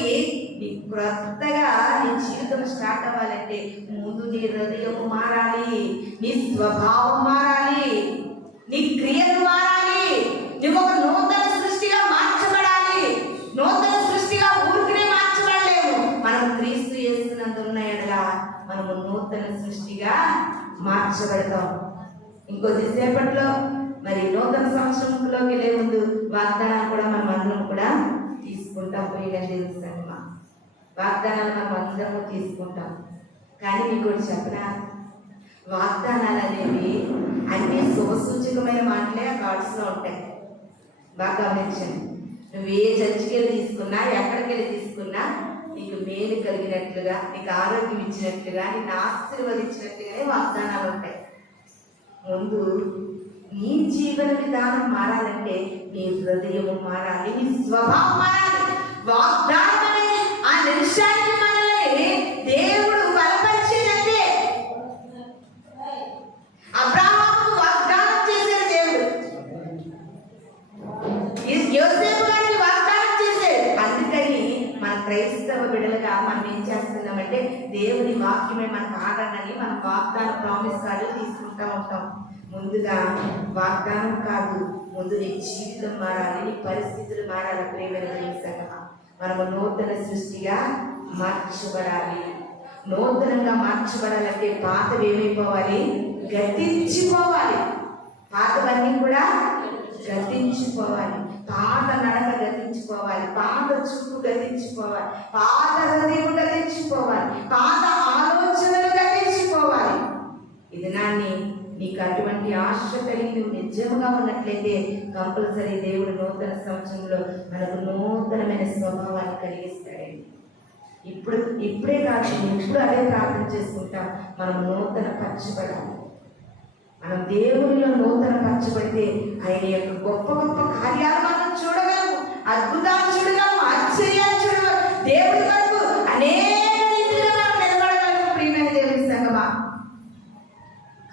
నీ క్రొత్తగా నీ జీవితం స్టార్ట్ అవ్వాలంటే ముందు నీ హృదయం మారాలి, నీ స్వభావం మారాలి, నీ క్రియలు మారాలి. నువ్వు ఒక నూతన సృష్టిగా మార్చబడాలి. నూతన సృష్టిగా ఊరికనే మార్చబడలేము. మనం క్రీస్తు యేసునందున్న ఎడల మనము నూతన సృష్టిగా మార్చబడతాం. ఇంకొద్దిసేపట్లో మరి నూతన సంవత్సరంలోకి వెళ్ళే ముందు వాగ్దానాలు కూడా మనం అందరం కూడా తీసుకుంటాం. పోయిన తెలుసమ్మా, వాగ్దానాలు మనం అందరము తీసుకుంటాం. కానీ మీకు ఒకటి చెప్పనా, వాగ్దానాలు అనేవి అన్ని శుభసూచకమైన మాటలే ఆ కార్డ్స్లో ఉంటాయి. బాగా గమనించండి. నువ్వు ఏ చర్చికి వెళ్ళి తీసుకున్నా, ఎక్కడికి వెళ్ళి తీసుకున్నా నీకు మేలు కలిగినట్లుగా, నీకు ఆరోగ్యం ఇచ్చినట్లుగా, నిన్ను ఆశీర్వదించినట్లుగానే వాగ్దానాలు ఉంటాయి. ముందు నీ జీవన విధానం మారాలంటే నీ హృదయం మారాలి, నీ స్వభావం మారాలి. వాగ్దానం అనేది ఆ నిమిషానికి మనల్ని దేవుడు బలపరిచేదంటే. అబ్రాహాముకు వాగ్దానం చేశాడు దేవుడు, యోసేపు గారికి వాగ్దానం చేశాడు. అందుకని మన క్రైస్తవ బిడ్డలుగా మనం ఏం చేస్తున్నామంటే దేవుని వాక్యమే మనకు ఆదరణని మనం వాగ్దాన ప్రామిస్ కార్డు తీసుకుంటూ ఉంటాం. ముందుగా వాగ్దానం కాదు, ముందు నీ జీవితం మారాలి, నీ పరిస్థితులు మారాలి. ప్రేమైన సంగమా, మనము నూతన సృష్టిగా మార్చబడాలి. నూతనంగా మార్చబడాలంటే పాతవి ఏమైపోవాలి? గతించిపోవాలి. పాతవన్నీ కూడా గతించిపోవాలి. పాత నడక గతించిపోవాలి, పాత చూపు గతించిపోవాలి, పాత హృదయం గతించిపోవాలి, పాత ఆలోచనలు గతించిపోవాలి. ఇది నాన్ని నీకు అటువంటి ఆశ కలిగి నువ్వు నిజంగా ఉన్నట్లయితే కంపల్సరీ దేవుడు నూతన సంవత్సరంలో మనకు నూతనమైన స్వభావాన్ని కలిగిస్తాడండి. ఇప్పుడే కాదు, ఇప్పుడు అదే ప్రార్థన చేసుకుంటాం. మనం నూతన పరచబడాలి. మనం దేవునిలో నూతన పరచబడితే ఆయన యొక్క గొప్ప గొప్ప కార్యాలు మనం చూడగలము, అద్భుతాలు చూడగలము, ఆశ్చర్యాలు చూడగలము. దేవుడి వరకు అనేక రీతిగా మనం నిలబడగలము. ప్రియమైన దేవుని సంగమా,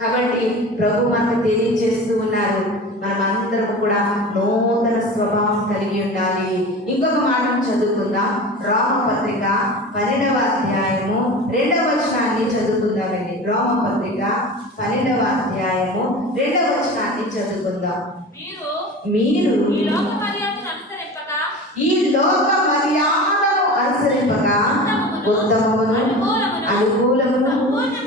కాబట్టి ప్రభు మనకు తెలియజేస్తూ ఉన్నారు, మనమందరం కూడా నూతన స్వభావం కలిగి ఉండాలి. ఇంకొక మాటను చదువుకుందాం. రోమపత్రిక 12వ అధ్యాయము 2వ వచనాన్ని చదువుకుందామండి. రోమపత్రిక 12వ అధ్యాయము 2వ వచనాన్ని చదువుకుందాం. మీరు ఈ లోక మర్యాదను అనుసరింపగా ఉత్తమమును అనుకూలమును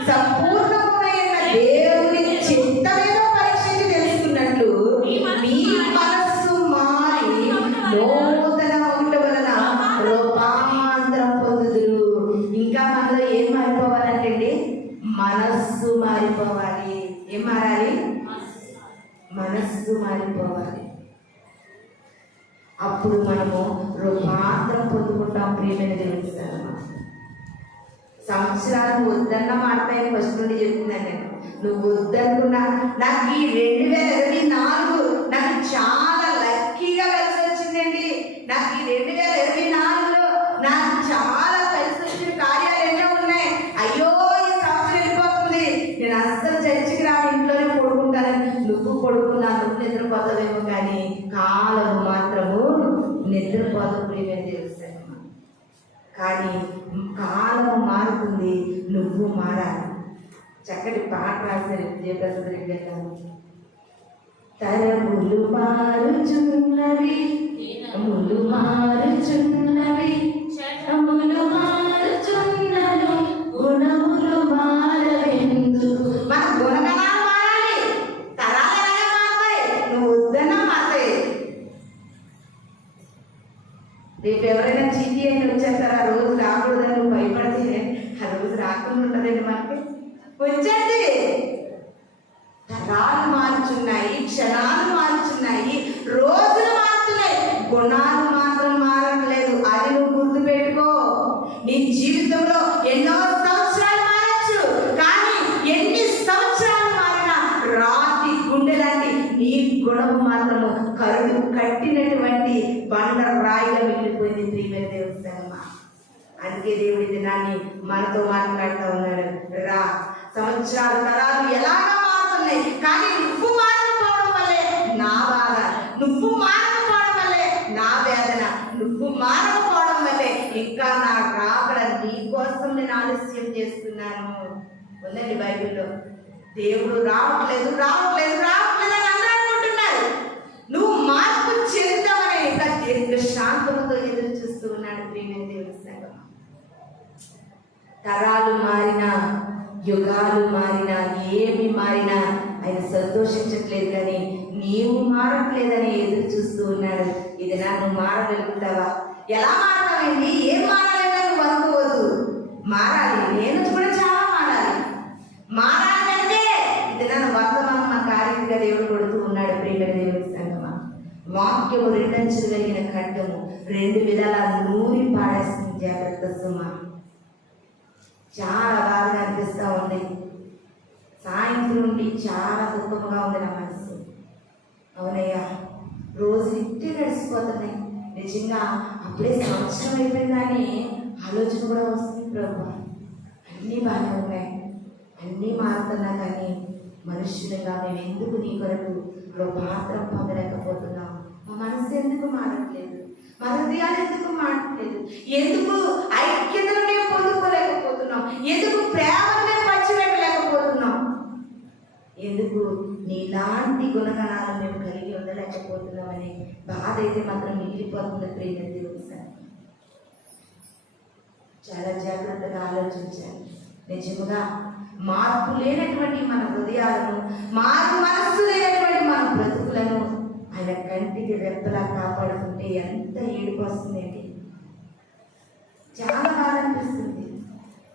సంపూర్ణమైన దేవుని చిత్తమేదో పరీక్షించి తెలుసుకున్నట్లు మీ మనస్సు మారి నూతన ఒకటి వలన రూపాంతరం పొందుదురు. ఇంకా మనలో ఏం మారిపోవాలంటే మనస్సు మారిపోవాలి. ఏం మారాలి? మనస్సు మారిపోవాలి. అప్పుడు మనము రూపాంతరం పొందుకుంటాం. ప్రియమైన దేవుని సంవత్సరాలు వద్దన్న మాట్లాడి ఫస్ట్ నుండి చెప్తున్నాను నేను. నువ్వు వద్దనుకున్నా నాకు ఈ 2024 నాకు చాలా లక్కీగా కలిసి వచ్చిందండి. నాకు ఈ 2024లో నాకు చాలా కలిసి వచ్చిన కార్యాలు ఎన్నో ఉన్నాయి. అయ్యో ఈ సంవత్సరం వెళ్ళిపోతుంది, నేను అస్సలు చర్చికి రాను, ఇంట్లోనే పడుకుంటానని నువ్వు పడుకున్నా, నువ్వు నిద్రపోతావేమో కానీ కాలం మాత్రము నిద్రపోదు. ప్రియమైన తెలుస్తాను. కానీ కాలము మారుతుంది, నువ్వు మారాలి. చక్కటి పాట రాశారు విజయప్రసాద్ రెడ్డి గారు. తరములు మారుచున్నవి, ములు మారుచున్నవి, చరములు మారుచున్నను, గుణములు మారవెందు. మన గుణగణాలు మారాలి, తరాలు ఎలా మారుతాయి? నువ్వు వద్దన్నా మారుతాయి. రేపు ఎవరైనా చీటీ అయిన వచ్చేస్తారా, రోజు రాకూడదని నువ్వు భయపడితే ఆ అందుకే దేవుడి దినాన్ని మనతో మాట్లాడుతూ ఉన్నాడు. రా, సంవత్సరాలు తరాలు ఎలాగా మారుతున్నాయి, కానీ నువ్వు మారకపోవడం వల్లే నా బాధ, నువ్వు మారకపోవడం వల్లే నా వేదన, నువ్వు మారకపోవడం వల్లే ఇంకా నా రాకడ నీ కోసం నేను ఆలస్యం చేస్తున్నాను. ఉందండి బైబిల్లో. దేవుడు రావట్లేదు రావట్లేదు రావట్లేదు అని అందరూ అనుకుంటున్నారు. నువ్వు మార్పు చెందామని ఇంకా దీర్ఘ శాంతముతో ఎదురు చూస్తూ ఉన్నాడు. ప్రియమైన దేవుని సంగమా, తరాలు మారినా, యుగాలు మారినా, ఏమి మారినా ఆయన సంతోషించట్లేదు, కానీ నీవు మారట్లేదని ఎదురు చూస్తూ ఉన్నాడు. ఇది నువ్వు మారగలుగుతావా? ఎలా మారతావేంటి? ఏం మారాలని నువ్వు అనుకోవద్దు. మారాలి, నేను కూడా చాలా మారాలి. మారాలంటే ఇది నన్ను వర్తమానం మన కార్యంగా దేవుడు కొడుతూ ఉన్నాడు. ప్రియమైన దేవుని సంగమా, వాక్యము రెండంచులు కలిగిన ఖడ్గము రెండు విధాల నూరి పాడేస్తుంది. జాగ్రత్త సుమా. చాలా బాగా అనిపిస్తూ ఉంది. సాయంత్రం నుండి చాలా దుఃఖంగా ఉంది నా మనసు. అవునయ్యా, రోజు ఇంటి గడిచిపోతున్నాయి. నిజంగా అప్పుడే సంవత్సరం అయిపోయిందని ఆలోచన కూడా వస్తుంది. ప్రభు, అన్నీ బాగానే ఉన్నాయి, అన్నీ మారుతున్నా, కానీ మనుషులుగా మేము ఎందుకు నీ కొరకు పాత్ర పొందలేకపోతున్నాం? మా మనసు ఎందుకు మారట్లేదు? మా హృదయాలు ఎందుకు మారట్లేదు? ఎందుకు ఐక్యతను మేము పొందుకోలేకపోతున్నాం? ఎందుకు ప్రేమను మేము పంచిపెట్టలేకపోతున్నాం? ఎందుకు నీలాంటి గుణగణాలు మేము కలిగి ఉండలేకపోతున్నాం అనే బాధ అయితే మాత్రం మిగిలిపోతుంది. ప్రేమ దేవుని సార్, చాలా జాగ్రత్తగా ఆలోచించాలి. నిజముగా మార్పు లేనటువంటి మన హృదయాలను, మారు మనస్సు లేనటువంటి మన బ్రతుకులను ఆయన కంటికి రెప్పలా కాపాడుకుంటే ఎంత ఏడుపు వస్తుందండి. చాలా బాధ అనిపిస్తుంది.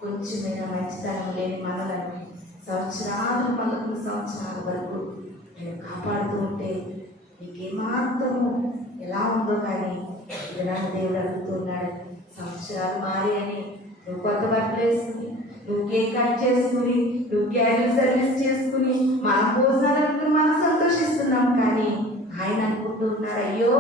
కొంచెమైనా మంచితనం లేని మనలను సంవత్సరాలు, 11 సంవత్సరాల వరకు ఆయన కాపాడుతూ ఉంటే నీకేమాత్రము ఎలా ఉందో. కానీ ఇలాంటి దేవుడు అడుగుతున్నాడు, సంవత్సరాలు మారి అని నువ్వు కొత్త బట్టలు వేసుకుని, నువ్వు కేక్ కట్ చేసుకుని, నువ్వు క్యారియర్ సర్వీస్ చేసుకుని, మన భోజనాలకు మనం సంతోషిస్తున్నాం. కానీ ఆయన అనుకుంటున్నారు, అయ్యో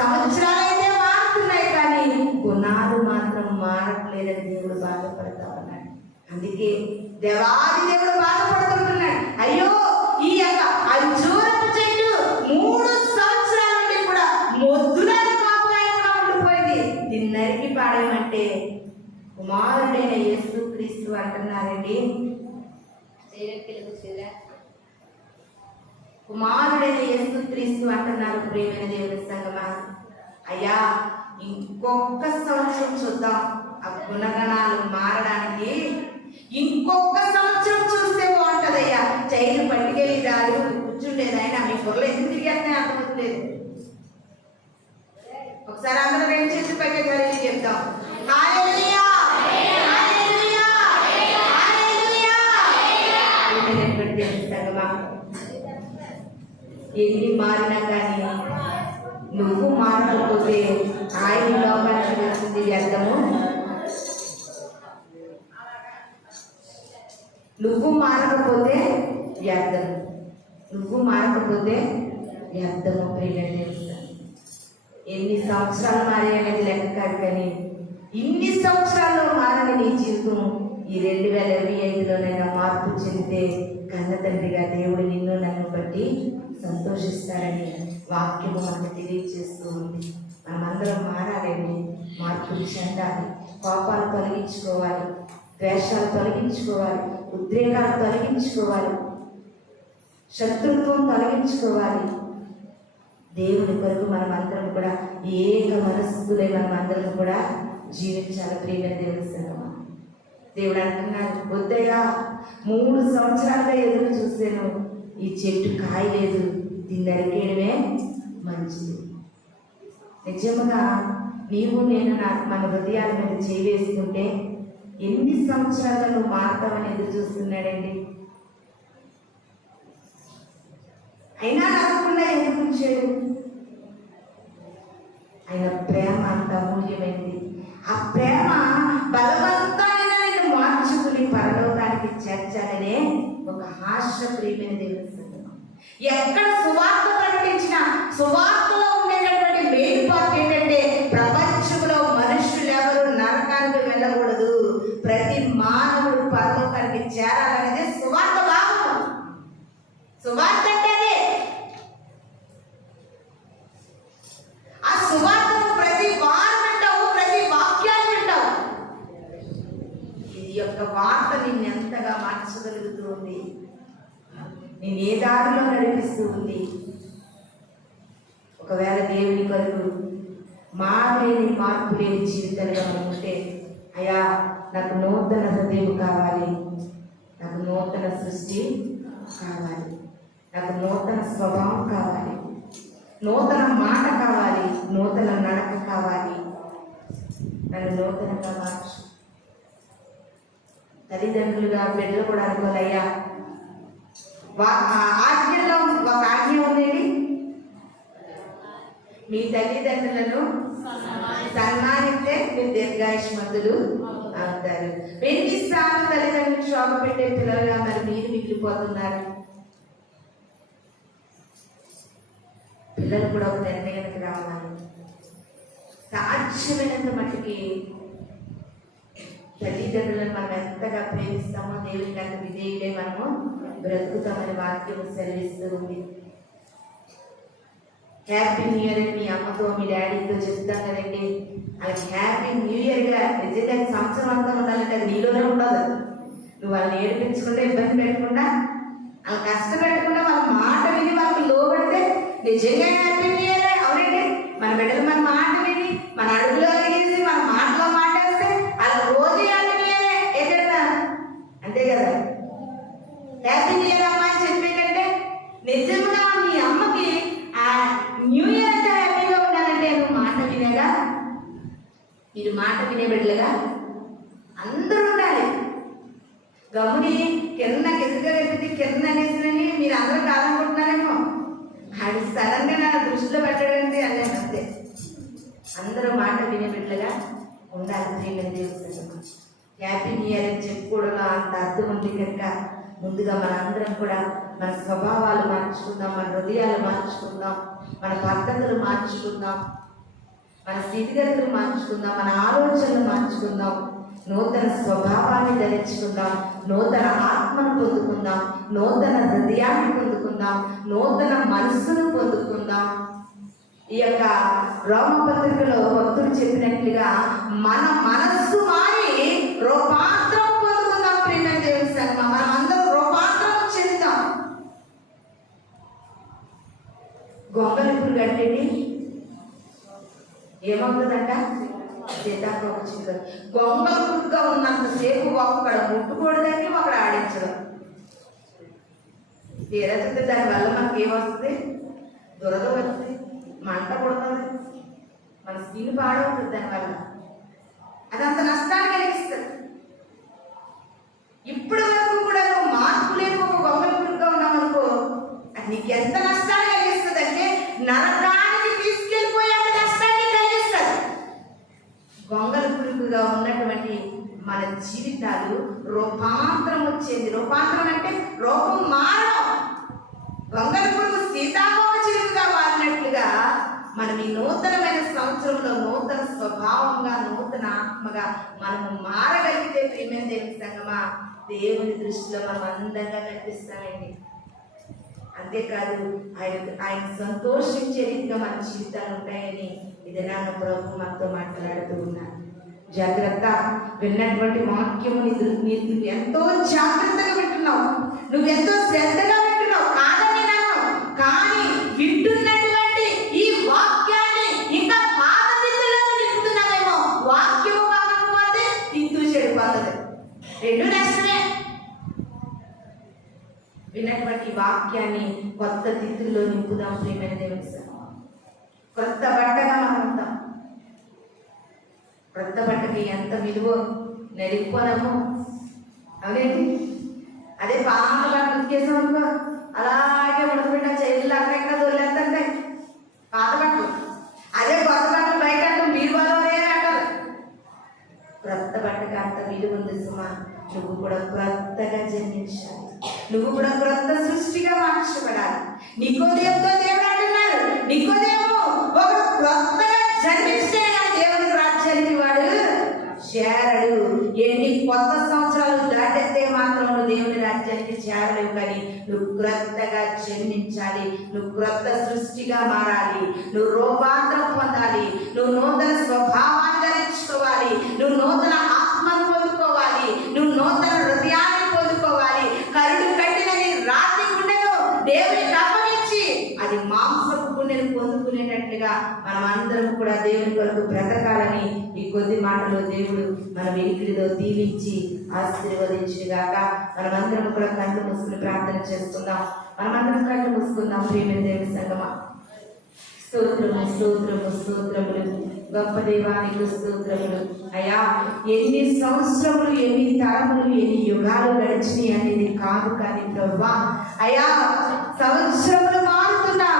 సంవత్సరాలైతే మారుతున్నాయి, కానీ గుణాలు మాత్రం మారట్లేదని దేవుడు బాధపడతా ఉన్నాడు. అందుకే దేవాది దేవుడు బాధపడుతుంటున్నాడు. అయ్యో, ఈ యొక్క అంజూరపు చెట్టు 3 సంవత్సరాల నుండి కూడా మొద్దులను కాపుగా ఉండిపోయింది, దీన్ని నరికి పాడేయమంటే కుమారుడైన యేసు క్రీస్తు అంటున్నారండి. కుమారుడైన యేసు క్రీస్తు అంటున్నారు. ప్రియమైన దేవుని సంగమా, అయ్యా ఇంకొక సంవత్సరం చూద్దాం. ఆ గుణగణాలు మారడానికి ఇంకొక సంవత్సరం చూస్తే బాగుంటుందయ్యా. చైలు పట్టుకెళ్ళి రాదు కూర్చుండేది ఆయన. మీ పొరలు ఎందుకు తిరిగేస్తే అర్థమవుతుంది. ఒకసారి అందరూ రెండు చేసి పైకి కలిగి చెప్తాం, హల్లెలూయా, హల్లెలూయా, హల్లెలూయా. ఎన్ని మారినా కానీ నువ్వు మారకపోతే ఆయన లోకానికి వచ్చింది వ్యర్థము. నువ్వు మారకపోతే వ్యర్థము, నువ్వు మారకపోతే వ్యర్థము. ప్రియమైన ఎన్ని సంవత్సరాలు మారేది లెక్క కాదు, కానీ ఇన్ని సంవత్సరాల్లో మారని నీ జీవితం ఈ 2025లోనైనా మార్పు చెందితే కన్న తండ్రిగా దేవుడు నిన్ను నన్ను బట్టి సంతోషిస్తారని వాక్యము మనకు తెలియజేస్తూ ఉంది. మనమందరం మారాలండి, మార్పులు చెందాలి, కోపాలు తొలగించుకోవాలి, ద్వేషాలు తొలగించుకోవాలి, ఉద్రేకాలు తొలగించుకోవాలి, శత్రుత్వం తొలగించుకోవాలి. దేవుని కొరకు మనమందరం కూడా ఏక మనస్సులే మనమందరం కూడా జీవించాలి. ప్రియమైన దేవుని సంగమా, దేవుడు అంటున్నాడు, వద్దయ్యా 3 సంవత్సరాలుగా ఎదురు చూసాను, ఈ చెట్టు కాయలేదు, దీన్ని నరికేయడమే మంచిది. నిజంగా నీవు నేను మన హృదయాల మీద చేవేసుకుంటే ఎన్ని సంవత్సరాలు నువ్వు మారుతామని ఎదురు చూస్తున్నాడండి. అయినా నమ్మకుండా ఎందుకు ఉంచాడు? ఆయన ప్రేమ అంత అమూల్యమైంది. ఆ ప్రేమ బలవంతమైన నిన్ను మార్చుకుని పరలోకానికి చేర్చాలనే ఒక ఆశ. ప్రియమైన దేవుని సంగమా, ఎక్కడ సువార్త ప్రకటించినా సువార్తలో ఉండేటటువంటి మెయిన్ పార్ట్ ఏంటంటే ప్రపంచంలో మనుషులు ఎవరు నరకానికి వెళ్ళకూడదు. సువార్త అంటే అదే. ఆ సువార్తను ప్రతి వారం వింటావు, ప్రతి వాక్యాన్ని వింటావు. ఇది యొక్క వార్త నిన్ను ఎంతగా మార్చగలుగుతూ ఉంది, నేను ఏ దారిలో నడిపిస్తూ ఉంది. ఒకవేళ దేవుని కొరకు మార్పు లేని జీవితంగా ఉంటే, అయ్యా నాకు నూతన హృదయం కావాలి, నాకు నూతన సృష్టి కావాలి, నాకు నూతన స్వభావం కావాలి, నూతన మాట కావాలి, నూతన నడక కావాలి, నన్ను నూతనంగా మార్చు. తల్లిదండ్రులుగా బిడ్డలు కూడా అనుకోవాలయ్యా, ఆజ్ఞలో ఒక ఆజ్ఞ ఉందండి, మీ తల్లిదండ్రులను సన్మానిస్తే మీరు దీర్ఘాయుష్మంతులు అవుతారు. ఎన్నిసార్లు తల్లిదండ్రులు శోభ పెట్టే పిల్లలుగా మరి మీరు మిగిలిపోతున్నారు. పిల్లలు కూడా ఒక నిర్ణయానికి రావాలి. సాధ్యమైనంత మట్టుకి తల్లిదండ్రులను మనం ఎంతగా ప్రేమిస్తామో దేవునికి అంత విధేయులే మనము బ్రతుకుతామని వాక్యం సెలవిస్తూ ఉంది. హ్యాపీ న్యూ ఇయర్ అని మీ అమ్మతో మీ డాడీతో చెప్తాం కదండి, అది హ్యాపీ న్యూ ఇయర్గా నిజంగా సంవత్సరం అంతా ఉండాలంటే అది నీలోనే ఉండదు. నువ్వు వాళ్ళని ఏడిపించకుండా, ఇబ్బంది పెట్టకుండా, వాళ్ళు కష్టపెట్టకుండా, వాళ్ళ మాట విని వాళ్ళకి లోబడితే నిజంగా హ్యాపీ న్యూ ఇయర్. అవునండి, మన బిడ్డలు మన మాట విని, మన అడుగులో అడిగేసి, మన మాటలో మాట్లాడితే వాళ్ళ రోజు హ్యాపీ న్యూ ఇయరే. ఏంటంటే అంతే కదా, హ్యాపీ న్యూ ఇయర్ అమ్మ అని చెప్పే కంటే నిజంగా మీ అమ్మకి ఆ న్యూ ఇయర్ అంటే హ్యాపీగా ఉండాలంటే నువ్వు మాట వినేగా, మీరు మాట వినే బిడ్డలుగా అందరూ ఉండాలి. గమ్ముని కింద కిందగా వెళ్తే కింద అనేసినని మీరు అందరూ కాదనుకుంటున్నారేమో, అది సడన్ గా నా దృష్టిలో పెట్టడండి అనే అంతే. అందరూ మాట వినే బిడ్డలుగా ఉండాలి. ప్రియమైన దేవుడు, హ్యాపీ న్యూ ఇయర్ అని చెప్పుకోవడంలో అంత అర్థం ఉంది కనుక ముందుగా మనందరం కూడా మన స్వభావాలు మార్చుకుందాం, మన హృదయాలు మార్చుకుందాం, మన పద్ధతులు మార్చుకుందాం, మన స్థితిగతులు మార్చుకుందాం, మన ఆలోచనలు మార్చుకుందాం, నూతన స్వభావాన్ని ధరించుకుందాం, నూతన ఆత్మను పొందుకుందాం, నూతన హృదయాన్ని పొందుకుందాం, నూతన మనస్సును పొందుకుందాం. ఈ యొక్క రోమపత్రికలో భక్తులు చెప్పినట్లుగా మన మనస్సు మారి రూపాంతరం పొందుకుందాం. ప్రియమైన దేవుని సంగమా, మనం అందరూ రూపాంతరం చెందుతాం. గొంగలు ఇప్పుడు కట్టండి ఏమవుతుందంట, సీతాకోక చిలుకలు. గొంగలుగా ఉన్నంతసేపు ఒక్కడ ముట్టుకూడదని ఒకడ ఆడించడం. తీరచుంటే దానివల్ల మనకి ఏమొస్తుంది, దురద వస్తుంది, మంట పుడుతుంది, మన స్కిన్ పాడవుతుంది. దానివల్ల అదంత నష్టాన్ని కలిగిస్తుంది. ఇప్పటి వరకు కూడా నువ్వు మార్పు లేని ఒక గొంగలుగా ఉన్నామనుకో, అది నీకు ఎంత నష్టాన్ని కలిగిస్తుంది అంటే నరకానికి తీసుకెళ్ళిపోయేంత నష్టాన్ని కలిగిస్తుంది. గొంగల పురుగుగా ఉన్నటువంటి మన జీవితాలు రూపాంతరం వచ్చేది. రూపాంతరం అంటే రూపం మారడం. గొంగల పురుగు సీతాకోక చిలుకగా మారినట్లుగా మనం ఈ నూతనమైన సంవత్సరంలో నూతన స్వభావంగా, నూతన ఆత్మగా మనము మారగలిగితే ప్రియమైన దేవుని సంగమా, దేవుని దృష్టిలో మనం అందంగా కనిపిస్తామండి. అంతేకాదు ఆయన సంతోషించే రీతిగా మన జీవితాలు ఉంటాయని ఇది నాన్న ప్రభు మనతో మాట్లాడుతూ ఉన్నారు. జాగ్రత్త, విన్నటువంటి వాక్యము నువ్వు ఎంతో జాగ్రత్తగా వింటున్నావు, నువ్వు ఎంతో శ్రద్ధగా వింటున్నావు కాదని నాను, కానీ వింటున్నటువంటి ఈ వాక్యాన్ని ఇంకా పాత స్థితిలో నింపుతున్నావేమో. వాక్యము పక్కకపోతే తింటూ చెడిపోతుంది, రెండు నష్టమే. విన్నటువంటి వాక్యాన్ని కొత్త తిత్తుల్లో నింపుదాం ప్రియమైన దేవుని సంగమా. కొత్త బట్టగా మనం ఉంటాం. కొత్త బట్టకి ఎంత విలువ నెరిగిపోదాము. అవునేంటి, అదే పాత బట్టలు ఉతికేసాం అనుకో, అలాగే ఉడకబెట్ట చైర్లు అక్కడెక్కడ దొరికేస్తుంటే పాత బట్టలు. అదే కొత్త బట్టలు బయట అంటాం, బీరువాలో అంటారు. క్రొత్త బట్టకి అంత విలువ ఉంది సుమా. నువ్వు కూడా క్రొత్తగా జన్మించాలి, నువ్వు కూడా క్రొత్త సృష్టిగా మార్చబడాలి. నికోదేముతో దేవుడు అంటున్నాడు, నికోదేము ఒకడు క్రొత్తగా జన్మించితే దేవుని రాజ్యానికి వాడు చేరడు. ఎన్ని కొత్త సంవత్సరాలు దాటితే మాత్రం నువ్వు దేవుని రాజ్యానికి చేరలేవు. కానీ నువ్వు క్రొత్తగా జన్మించాలి, నువ్వు క్రొత్త సృష్టిగా మారాలి, నువ్వు రూపాంతరం పొందాలి, నువ్వు నూతన స్వభావాన్ని ధరించుకోవాలి, నువ్వు నూతన ఆత్మను పొందుకోవాలి, నువ్వు నూతన హృదయాన్ని పొందుకోవాలి. కరుడు కట్టిన నీ రాతి గుండెను దేవునికి అప్పగించి అది మాంసపు గుండెను పొందుకునేటట్లుగా మనం అందరం కూడా దేవుని కొరకు బ్రతకాలని ఈ కొద్ది మాటలో దేవుడు మన వెలికిడిలో దీవించి ఆశీర్వదించుగాక. మనమందరం కూడా కళ్ళు మూసుకుని ప్రార్థన చేసుకుందాం. మనమందరం కళ్ళు మూసుకుందాం. ప్రియమైన దేవుని సంగమా, స్తోత్రము స్తోత్రము స్తోత్రములు, గొప్ప దేవానికి స్తోత్రములు. అయ్యా, ఎన్ని సంవత్సరములు, ఎన్ని తరములు, ఎన్ని యుగాలు గడిచినాయి అనేది కాదు. కానీ ప్రభువా అయ్యా, సంవత్సరములు మారుతున్నా,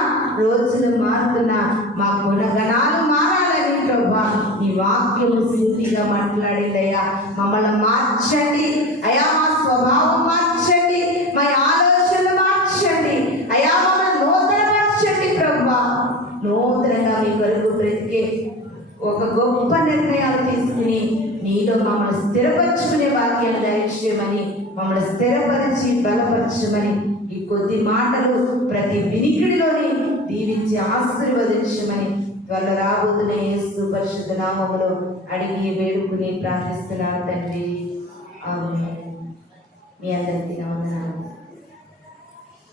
రోజులు మారుతున్నా, మా గుణగణాలు మారాలని ప్రభువా నీ వాక్యము శుద్ధిగా మాట్లాడిందయ్యా. మమ్మల్ని మార్చండి అయ్యా, మా స్వభావం మార్చండి, మా ఆలోచనలు మార్చండి అయ్యా, మమ్మల్ని నూతనపరచండి ప్రభువా. నూతనంగా మీ కొరకు బ్రతికే ఒక గొప్ప నిర్ణయాలు తీసుకుని నీలో మమ్మల్ని స్థిరపరచుకునే వాక్యాన్ని దయచేయమని, మమ్మల్ని స్థిరపరిచి బలపరచమని ఈ కొద్ది మాటలు ప్రతి వినికిడిలోని దీవించి ఆశీర్వదించమని త్వరలో రాబోతున్న యేసు పరిశుద్ధ నామములో అడిగి వేడుకుని ప్రార్థిస్తున్నాను తండ్రి. ఆమేన్. మీ అందరికీ వందనాలు.